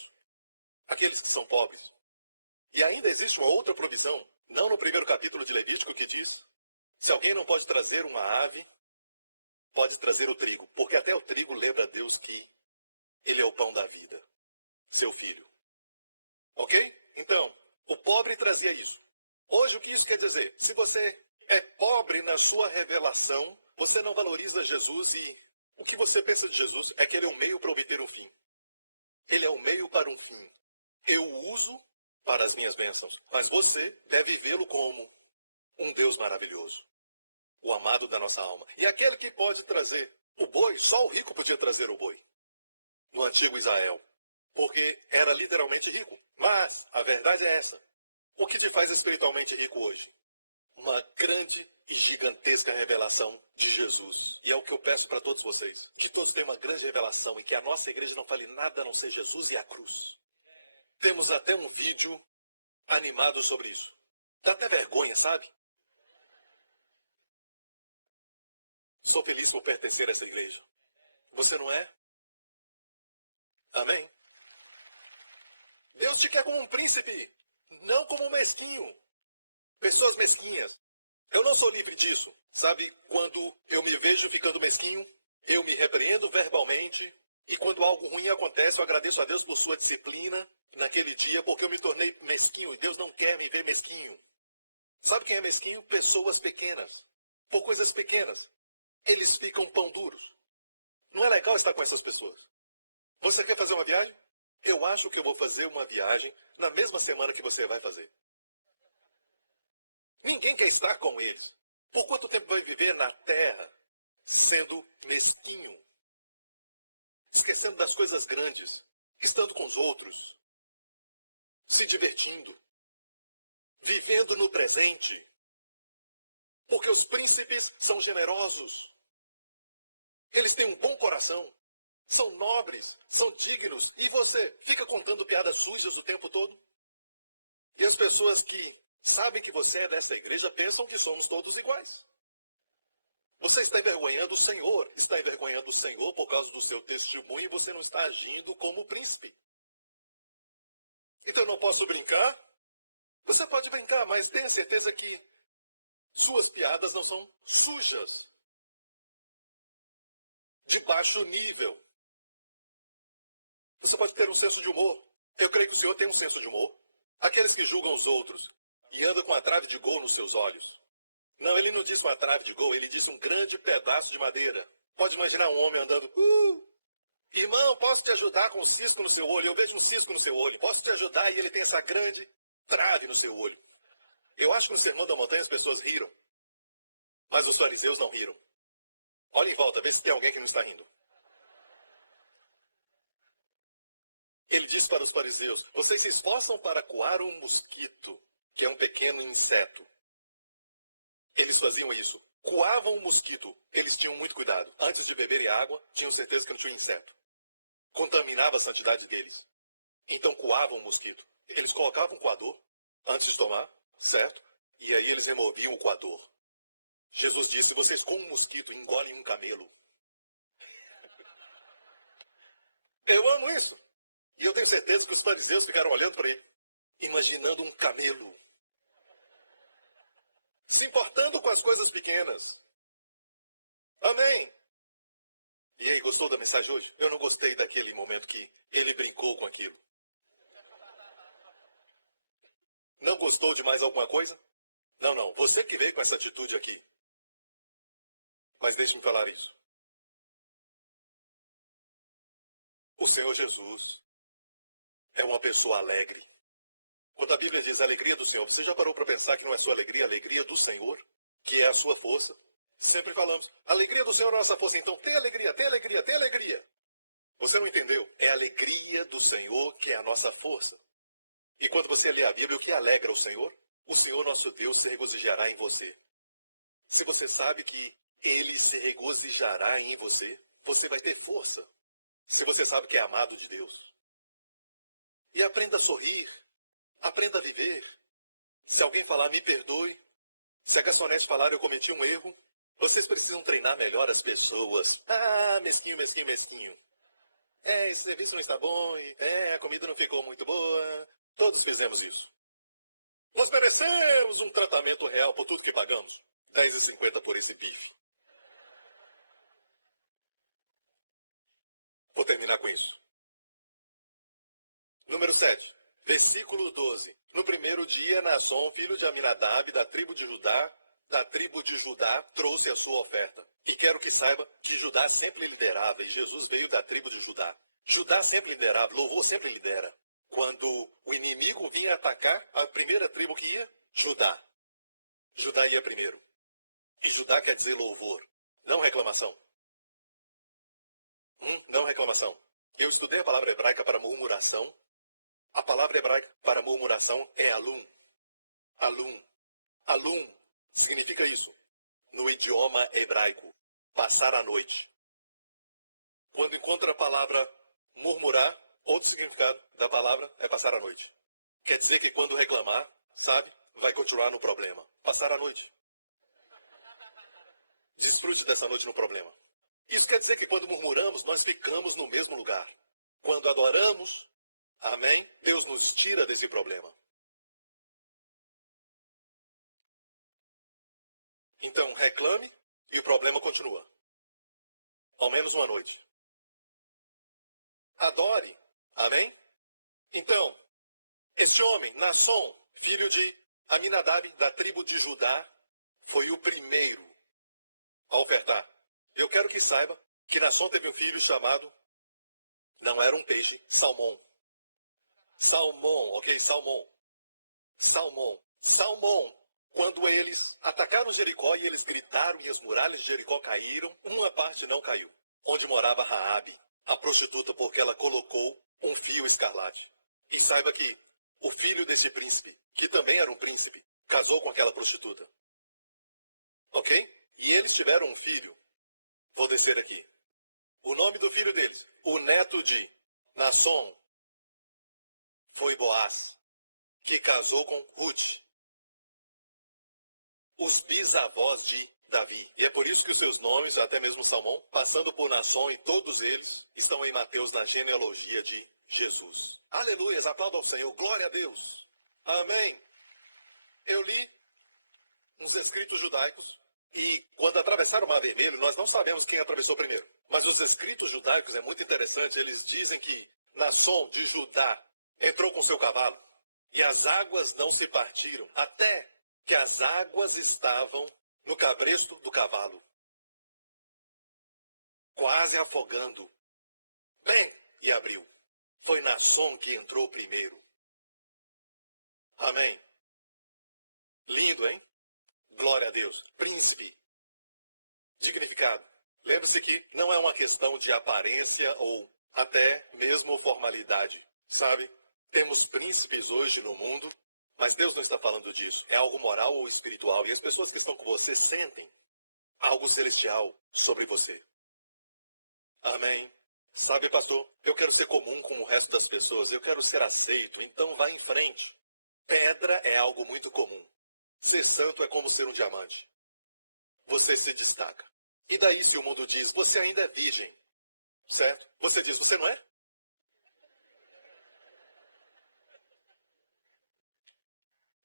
Aqueles que são pobres. E ainda existe uma outra provisão, não no primeiro capítulo de Levítico, que diz, se alguém não pode trazer uma ave, pode trazer o trigo. Porque até o trigo lembra a Deus que ele é o pão da vida, seu filho. Ok? Então, o pobre trazia isso. Hoje, o que isso quer dizer? Se você é pobre na sua revelação, você não valoriza Jesus e o que você pensa de Jesus é que ele é um meio para obter um fim. Ele é um meio para um fim. Eu o uso para as minhas bênçãos, mas você deve vê-lo como um Deus maravilhoso, o amado da nossa alma. E aquele que pode trazer o boi, só o rico podia trazer o boi no antigo Israel, porque era literalmente rico. Mas a verdade é essa. O que te faz espiritualmente rico hoje? Uma grande e gigantesca revelação de Jesus. E é o que eu peço para todos vocês. Que todos tenham uma grande revelação e que a nossa igreja não fale nada a não ser Jesus e a cruz. Temos até um vídeo animado sobre isso. Dá até vergonha, sabe? Sou feliz por pertencer a essa igreja. Você não é? Amém? Deus te quer como um príncipe, não como um mesquinho. Pessoas mesquinhas. Eu não sou livre disso. Sabe, quando eu me vejo ficando mesquinho, eu me repreendo verbalmente. E quando algo ruim acontece, eu agradeço a Deus por sua disciplina naquele dia, porque eu me tornei mesquinho. E Deus não quer me ver mesquinho. Sabe quem é mesquinho? Pessoas pequenas. Por coisas pequenas. Eles ficam pão duros. Não é legal estar com essas pessoas. Você quer fazer uma viagem? Eu acho que eu vou fazer uma viagem na mesma semana que você vai fazer. Ninguém quer estar com eles. Por quanto tempo vai viver na terra sendo mesquinho? Esquecendo das coisas grandes, estando com os outros, se divertindo, vivendo no presente. Porque os príncipes são generosos. Eles têm um bom coração. São nobres, são dignos. E você fica contando piadas sujas o tempo todo? E as pessoas que sabem que você é dessa igreja pensam que somos todos iguais. Você está envergonhando o Senhor. Está envergonhando o Senhor por causa do seu testemunho e você não está agindo como príncipe. Então eu não posso brincar? Você pode brincar, mas tenha certeza que suas piadas não são sujas. De baixo nível. Você pode ter um senso de humor. Eu creio que o Senhor tem um senso de humor. Aqueles que julgam os outros e andam com a trave de gol nos seus olhos. Não, ele não disse uma trave de gol, ele disse um grande pedaço de madeira. Pode imaginar um homem andando. Irmão, posso te ajudar com um cisco no seu olho? Eu vejo um cisco no seu olho. Posso te ajudar? E ele tem essa grande trave no seu olho. Eu acho que no Sermão da Montanha as pessoas riram. Mas os fariseus não riram. Olha em volta, vê se tem alguém que não está rindo. Ele disse para os fariseus, vocês se esforçam para coar um mosquito, que é um pequeno inseto. Eles faziam isso. Coavam um mosquito. Eles tinham muito cuidado. Antes de beberem água, tinham certeza que não tinha inseto. Contaminava a santidade deles. Então coavam um mosquito. Eles colocavam um coador antes de tomar, certo? E aí eles removiam o coador. Jesus disse, vocês com um mosquito engolem um camelo. Eu amo isso. E eu tenho certeza que os fariseus ficaram olhando para ele, imaginando um camelo. Se importando com as coisas pequenas. Amém? E aí, gostou da mensagem hoje? Eu não gostei daquele momento que ele brincou com aquilo. Não gostou de mais alguma coisa? Não, não. Você que veio com essa atitude aqui. Mas deixe-me falar isso. O Senhor Jesus é uma pessoa alegre. Quando a Bíblia diz a alegria do Senhor, você já parou para pensar que não é sua alegria, a alegria do Senhor, que é a sua força? Sempre falamos, a alegria do Senhor é a nossa força, então tem alegria, tem alegria, tem alegria. Você não entendeu? É a alegria do Senhor que é a nossa força. E quando você lê a Bíblia, o que alegra o Senhor nosso Deus se regozijará em você. Se você sabe que Ele se regozijará em você, você vai ter força. Se você sabe que é amado de Deus. E aprenda a sorrir. Aprenda a viver. Se alguém falar, me perdoe. Se a garçonete falar, eu cometi um erro. Vocês precisam treinar melhor as pessoas. Ah, mesquinho, mesquinho, mesquinho. Esse serviço não está bom. A comida não ficou muito boa. Todos fizemos isso. Nós merecemos um tratamento real por tudo que pagamos. R$10,50 por esse bife. Vou terminar com isso. Número 7, versículo 12. No primeiro dia, Naasson, filho de Aminadab, da tribo de Judá, trouxe a sua oferta. E quero que saiba que Judá sempre liderava, e Jesus veio da tribo de Judá. Judá sempre liderava, louvor sempre lidera. Quando o inimigo vinha atacar, a primeira tribo que ia, Judá. Judá ia primeiro. E Judá quer dizer louvor, não reclamação. Não reclamação. Eu estudei a palavra hebraica para murmuração. A palavra hebraica para murmuração é alum. Alum. Alum significa isso. No idioma hebraico, passar a noite. Quando encontra a palavra murmurar, outro significado da palavra é passar a noite. Quer dizer que quando reclamar, sabe, vai continuar no problema. Passar a noite. Desfrute dessa noite no problema. Isso quer dizer que quando murmuramos, nós ficamos no mesmo lugar. Quando adoramos, amém, Deus nos tira desse problema. Então, reclame e o problema continua. Ao menos uma noite. Adore, amém? Então, este homem, Naasson, filho de Aminadab, da tribo de Judá, foi o primeiro a ofertar. Eu quero que saiba que Naasson teve um filho chamado, não era um peixe, salmão. Salmão, ok? Salmão. Salmão. Salmão. Quando eles atacaram Jericó e eles gritaram e as muralhas de Jericó caíram, uma parte não caiu. Onde morava Raabe, a prostituta, porque ela colocou um fio escarlate. E saiba que o filho desse príncipe, que também era um príncipe, casou com aquela prostituta. Ok? E eles tiveram um filho. Vou descer aqui. O nome do filho deles, o neto de Naasson, foi Boaz, que casou com Ruth, os bisavós de Davi. E é por isso que os seus nomes, até mesmo Salmão, passando por Naasson e todos eles, estão em Mateus na genealogia de Jesus. Aleluias, aplauda ao Senhor, glória a Deus. Amém. Eu li uns escritos judaicos. E quando atravessaram o Mar Vermelho, nós não sabemos quem atravessou primeiro. Mas os escritos judaicos é muito interessante. Eles dizem que Naasson de Judá entrou com seu cavalo e as águas não se partiram até que as águas estavam no cabresto do cavalo, quase afogando. Bem, e abriu. Foi Naasson que entrou primeiro. Amém. Lindo, hein? Glória a Deus. Príncipe. Dignificado. Lembre-se que não é uma questão de aparência ou até mesmo formalidade. Sabe? Temos príncipes hoje no mundo, mas Deus não está falando disso. É algo moral ou espiritual. E as pessoas que estão com você sentem algo celestial sobre você. Amém. Sabe, pastor, eu quero ser comum com o resto das pessoas. Eu quero ser aceito. Então vá em frente. Pedra é algo muito comum. Ser santo é como ser um diamante. Você se destaca. E daí se o mundo diz, você ainda é virgem, certo? Você diz, você não é?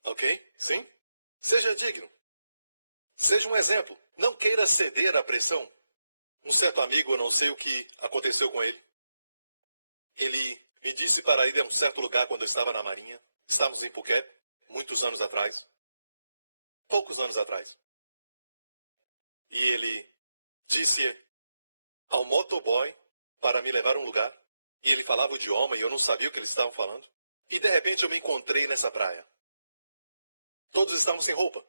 Ok? Sim? Seja digno. Seja um exemplo. Não queira ceder à pressão. Um certo amigo, eu não sei o que aconteceu com ele. Ele me disse para ir a um certo lugar quando eu estava na Marinha. Estávamos em Phuket, muitos anos atrás. Poucos anos atrás. E ele disse ao motoboy para me levar a um lugar. E ele falava o idioma e eu não sabia o que eles estavam falando. E de repente eu me encontrei nessa praia. Todos estavam sem roupa.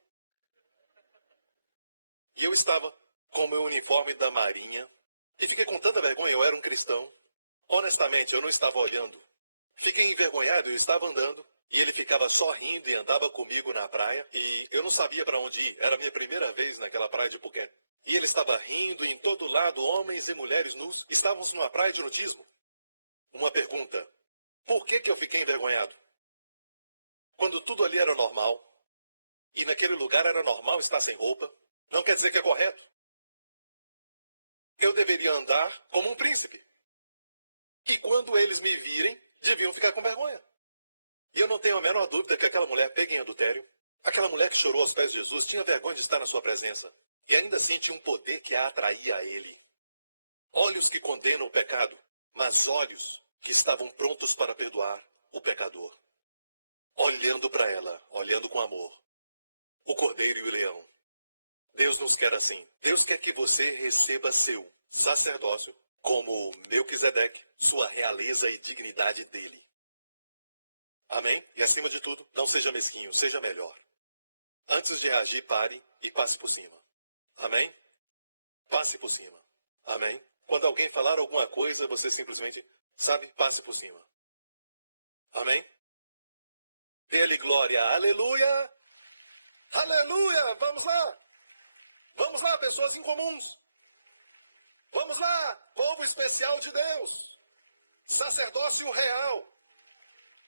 E eu estava com o meu uniforme da Marinha. E fiquei com tanta vergonha, eu era um cristão. Honestamente, eu não estava olhando. Fiquei envergonhado, eu estava andando. E ele ficava só rindo e andava comigo na praia. E eu não sabia para onde ir. Era a minha primeira vez naquela praia de Phuket. E ele estava rindo em todo lado, homens e mulheres nus. Estávamos numa praia de nudismo. Uma pergunta. Por que eu fiquei envergonhado? Quando tudo ali era normal. E naquele lugar era normal estar sem roupa. Não quer dizer que é correto. Eu deveria andar como um príncipe. E quando eles me virem, deviam ficar com vergonha. E eu não tenho a menor dúvida que aquela mulher pega em adultério, aquela mulher que chorou aos pés de Jesus, tinha vergonha de estar na sua presença. E ainda assim tinha um poder que a atraía a ele. Olhos que condenam o pecado, mas olhos que estavam prontos para perdoar o pecador. Olhando para ela, olhando com amor. O cordeiro e o leão. Deus nos quer assim. Deus quer que você receba seu sacerdócio como Melquisedeque, sua realeza e dignidade dele. Amém? E acima de tudo, não seja mesquinho, seja melhor. Antes de reagir, pare e passe por cima. Amém? Passe por cima. Amém? Quando alguém falar alguma coisa, você simplesmente, passe por cima. Amém? Dê-lhe glória. Aleluia! Aleluia! Vamos lá! Vamos lá, pessoas incomuns! Vamos lá, povo especial de Deus! Sacerdócio real!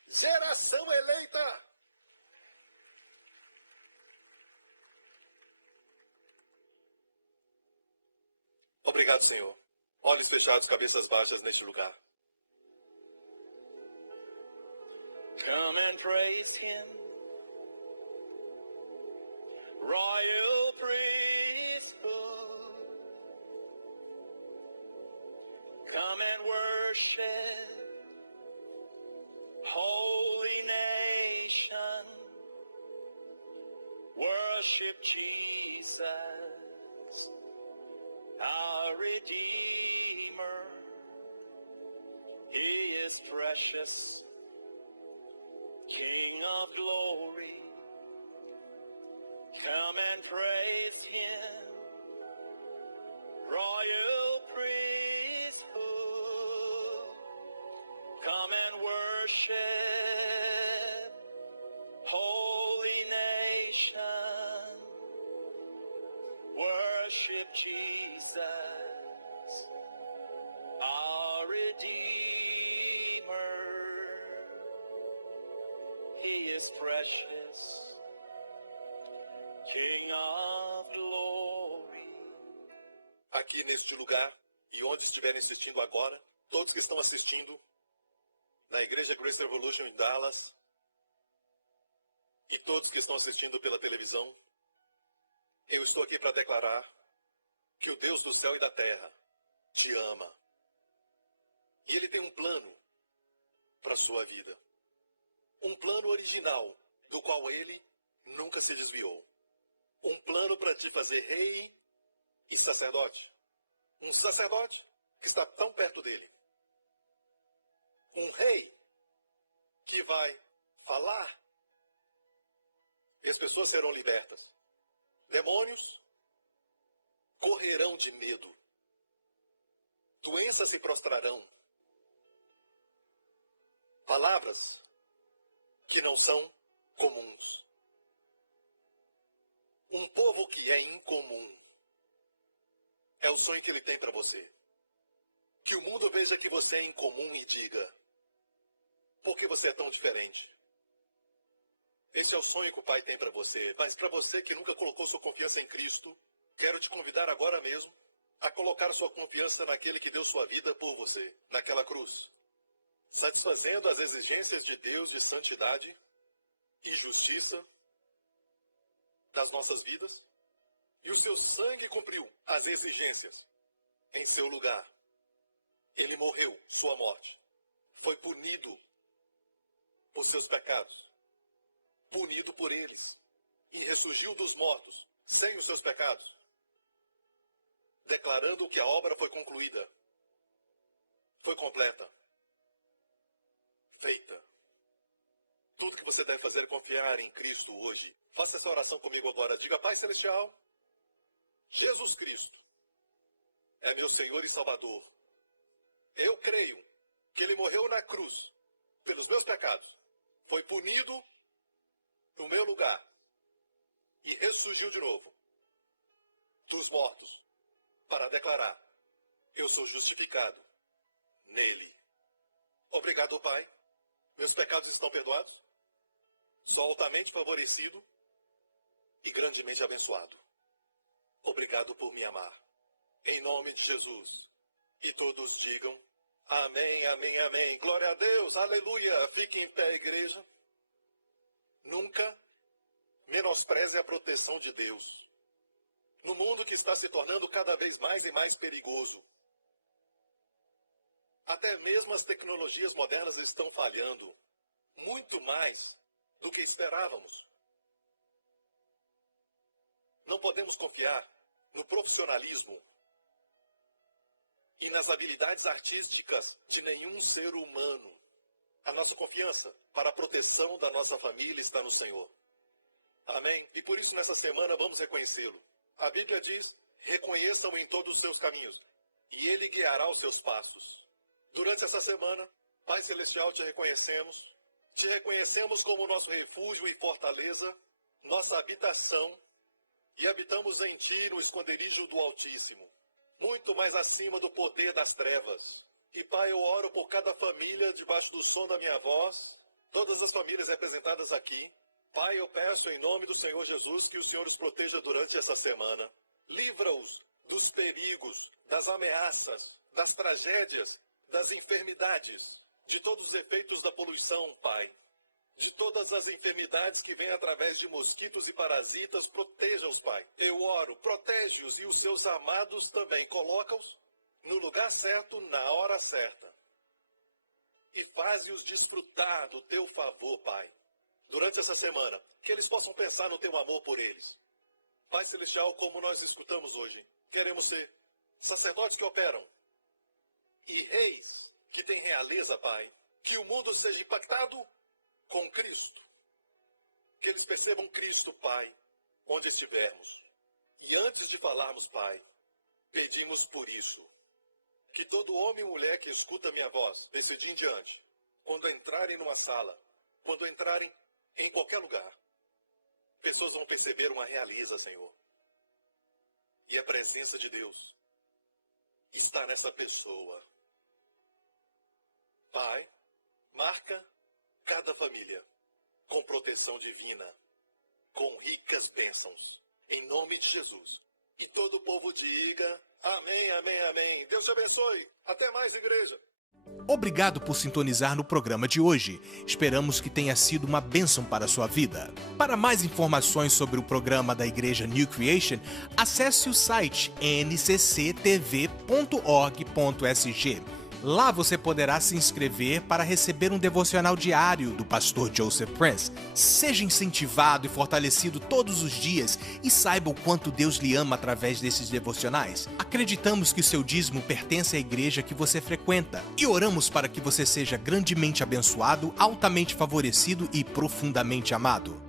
Geração eleita! Obrigado, Senhor. Olhos fechados, cabeças baixas neste lugar. Come and praise Him, royal priesthood. Come and worship, holy nation. Worship Jesus, our Redeemer. He is precious, King of glory. Come and praise Him, royal priesthood. Come and worship, holy nation. Worship Jesus, our Redeemer. He is precious, King of glory. Aqui neste lugar, e onde estiverem assistindo agora, todos que estão assistindo na Igreja Grace Revolution em Dallas, e todos que estão assistindo pela televisão, eu estou aqui para declarar que o Deus do céu e da terra te ama. E Ele tem um plano para a sua vida. Um plano original, do qual Ele nunca se desviou. Um plano para te fazer rei e sacerdote. Um sacerdote que está tão perto dele. Um rei que vai falar e as pessoas serão libertas. Demônios correrão de medo. Doenças se prostrarão. Palavras que não são comuns. Um povo que é incomum. É o sonho que Ele tem para você. Que o mundo veja que você é incomum e diga: por que você é tão diferente? Esse é o sonho que o Pai tem para você. Mas para você que nunca colocou sua confiança em Cristo, quero te convidar agora mesmo a colocar sua confiança naquele que deu sua vida por você, naquela cruz. Satisfazendo as exigências de Deus de santidade e justiça das nossas vidas. E o seu sangue cumpriu as exigências em seu lugar. Ele morreu sua morte. Foi punido por seus pecados. Punido por eles. E ressurgiu dos mortos, sem os seus pecados. Declarando que a obra foi concluída. Foi completa. Feita. Tudo que você deve fazer é confiar em Cristo hoje. Faça essa oração comigo agora. Diga: Pai Celestial, Jesus Cristo é meu Senhor e Salvador. Eu creio que Ele morreu na cruz pelos meus pecados. Foi punido no meu lugar. E ressurgiu de novo dos mortos para declarar: eu sou justificado nele. Obrigado, Pai. Meus pecados estão perdoados. Sou altamente favorecido e grandemente abençoado. Obrigado por me amar. Em nome de Jesus. E todos digam: amém, amém, amém. Glória a Deus, aleluia. Fique em pé, igreja. Nunca menospreze a proteção de Deus. No mundo que está se tornando cada vez mais e mais perigoso. Até mesmo as tecnologias modernas estão falhando. Muito mais do que esperávamos. Não podemos confiar no profissionalismo e nas habilidades artísticas de nenhum ser humano. A nossa confiança para a proteção da nossa família está no Senhor. Amém? E por isso nessa semana vamos reconhecê-lo. A Bíblia diz: reconheçam em todos os seus caminhos, e Ele guiará os seus passos. Durante essa semana, Pai Celestial, te reconhecemos como nosso refúgio e fortaleza, nossa habitação, e habitamos em Ti no esconderijo do Altíssimo, muito mais acima do poder das trevas. E Pai, eu oro por cada família debaixo do som da minha voz, todas as famílias representadas aqui. Pai, eu peço em nome do Senhor Jesus que o Senhor os proteja durante essa semana. Livra-os dos perigos, das ameaças, das tragédias, das enfermidades, de todos os efeitos da poluição, Pai. De todas as enfermidades que vêm através de mosquitos e parasitas, proteja-os, Pai. Eu oro, protege-os e os seus amados também. Coloca-os no lugar certo, na hora certa. E faze-os desfrutar do Teu favor, Pai. Durante essa semana, que eles possam pensar no Teu amor por eles. Pai Celestial, como nós escutamos hoje, queremos ser sacerdotes que operam e reis que têm realeza, Pai. Que o mundo seja impactado com Cristo. Que eles percebam Cristo, Pai, onde estivermos. E antes de falarmos, Pai, pedimos por isso. Que todo homem e mulher que escuta a minha voz, desse dia em diante, quando entrarem numa sala, quando entrarem em qualquer lugar, pessoas vão perceber uma realeza, Senhor. E a presença de Deus está nessa pessoa. Pai, marca cada família com proteção divina, com ricas bênçãos, em nome de Jesus. E todo o povo diga: amém, amém, amém. Deus te abençoe. Até mais, igreja. Obrigado por sintonizar no programa de hoje. Esperamos que tenha sido uma bênção para a sua vida. Para mais informações sobre o programa da Igreja New Creation, acesse o site ncctv.org.sg. Lá você poderá se inscrever para receber um devocional diário do pastor Joseph Prince. Seja incentivado e fortalecido todos os dias e saiba o quanto Deus lhe ama através desses devocionais. Acreditamos que o seu dízimo pertence à igreja que você frequenta e oramos para que você seja grandemente abençoado, altamente favorecido e profundamente amado.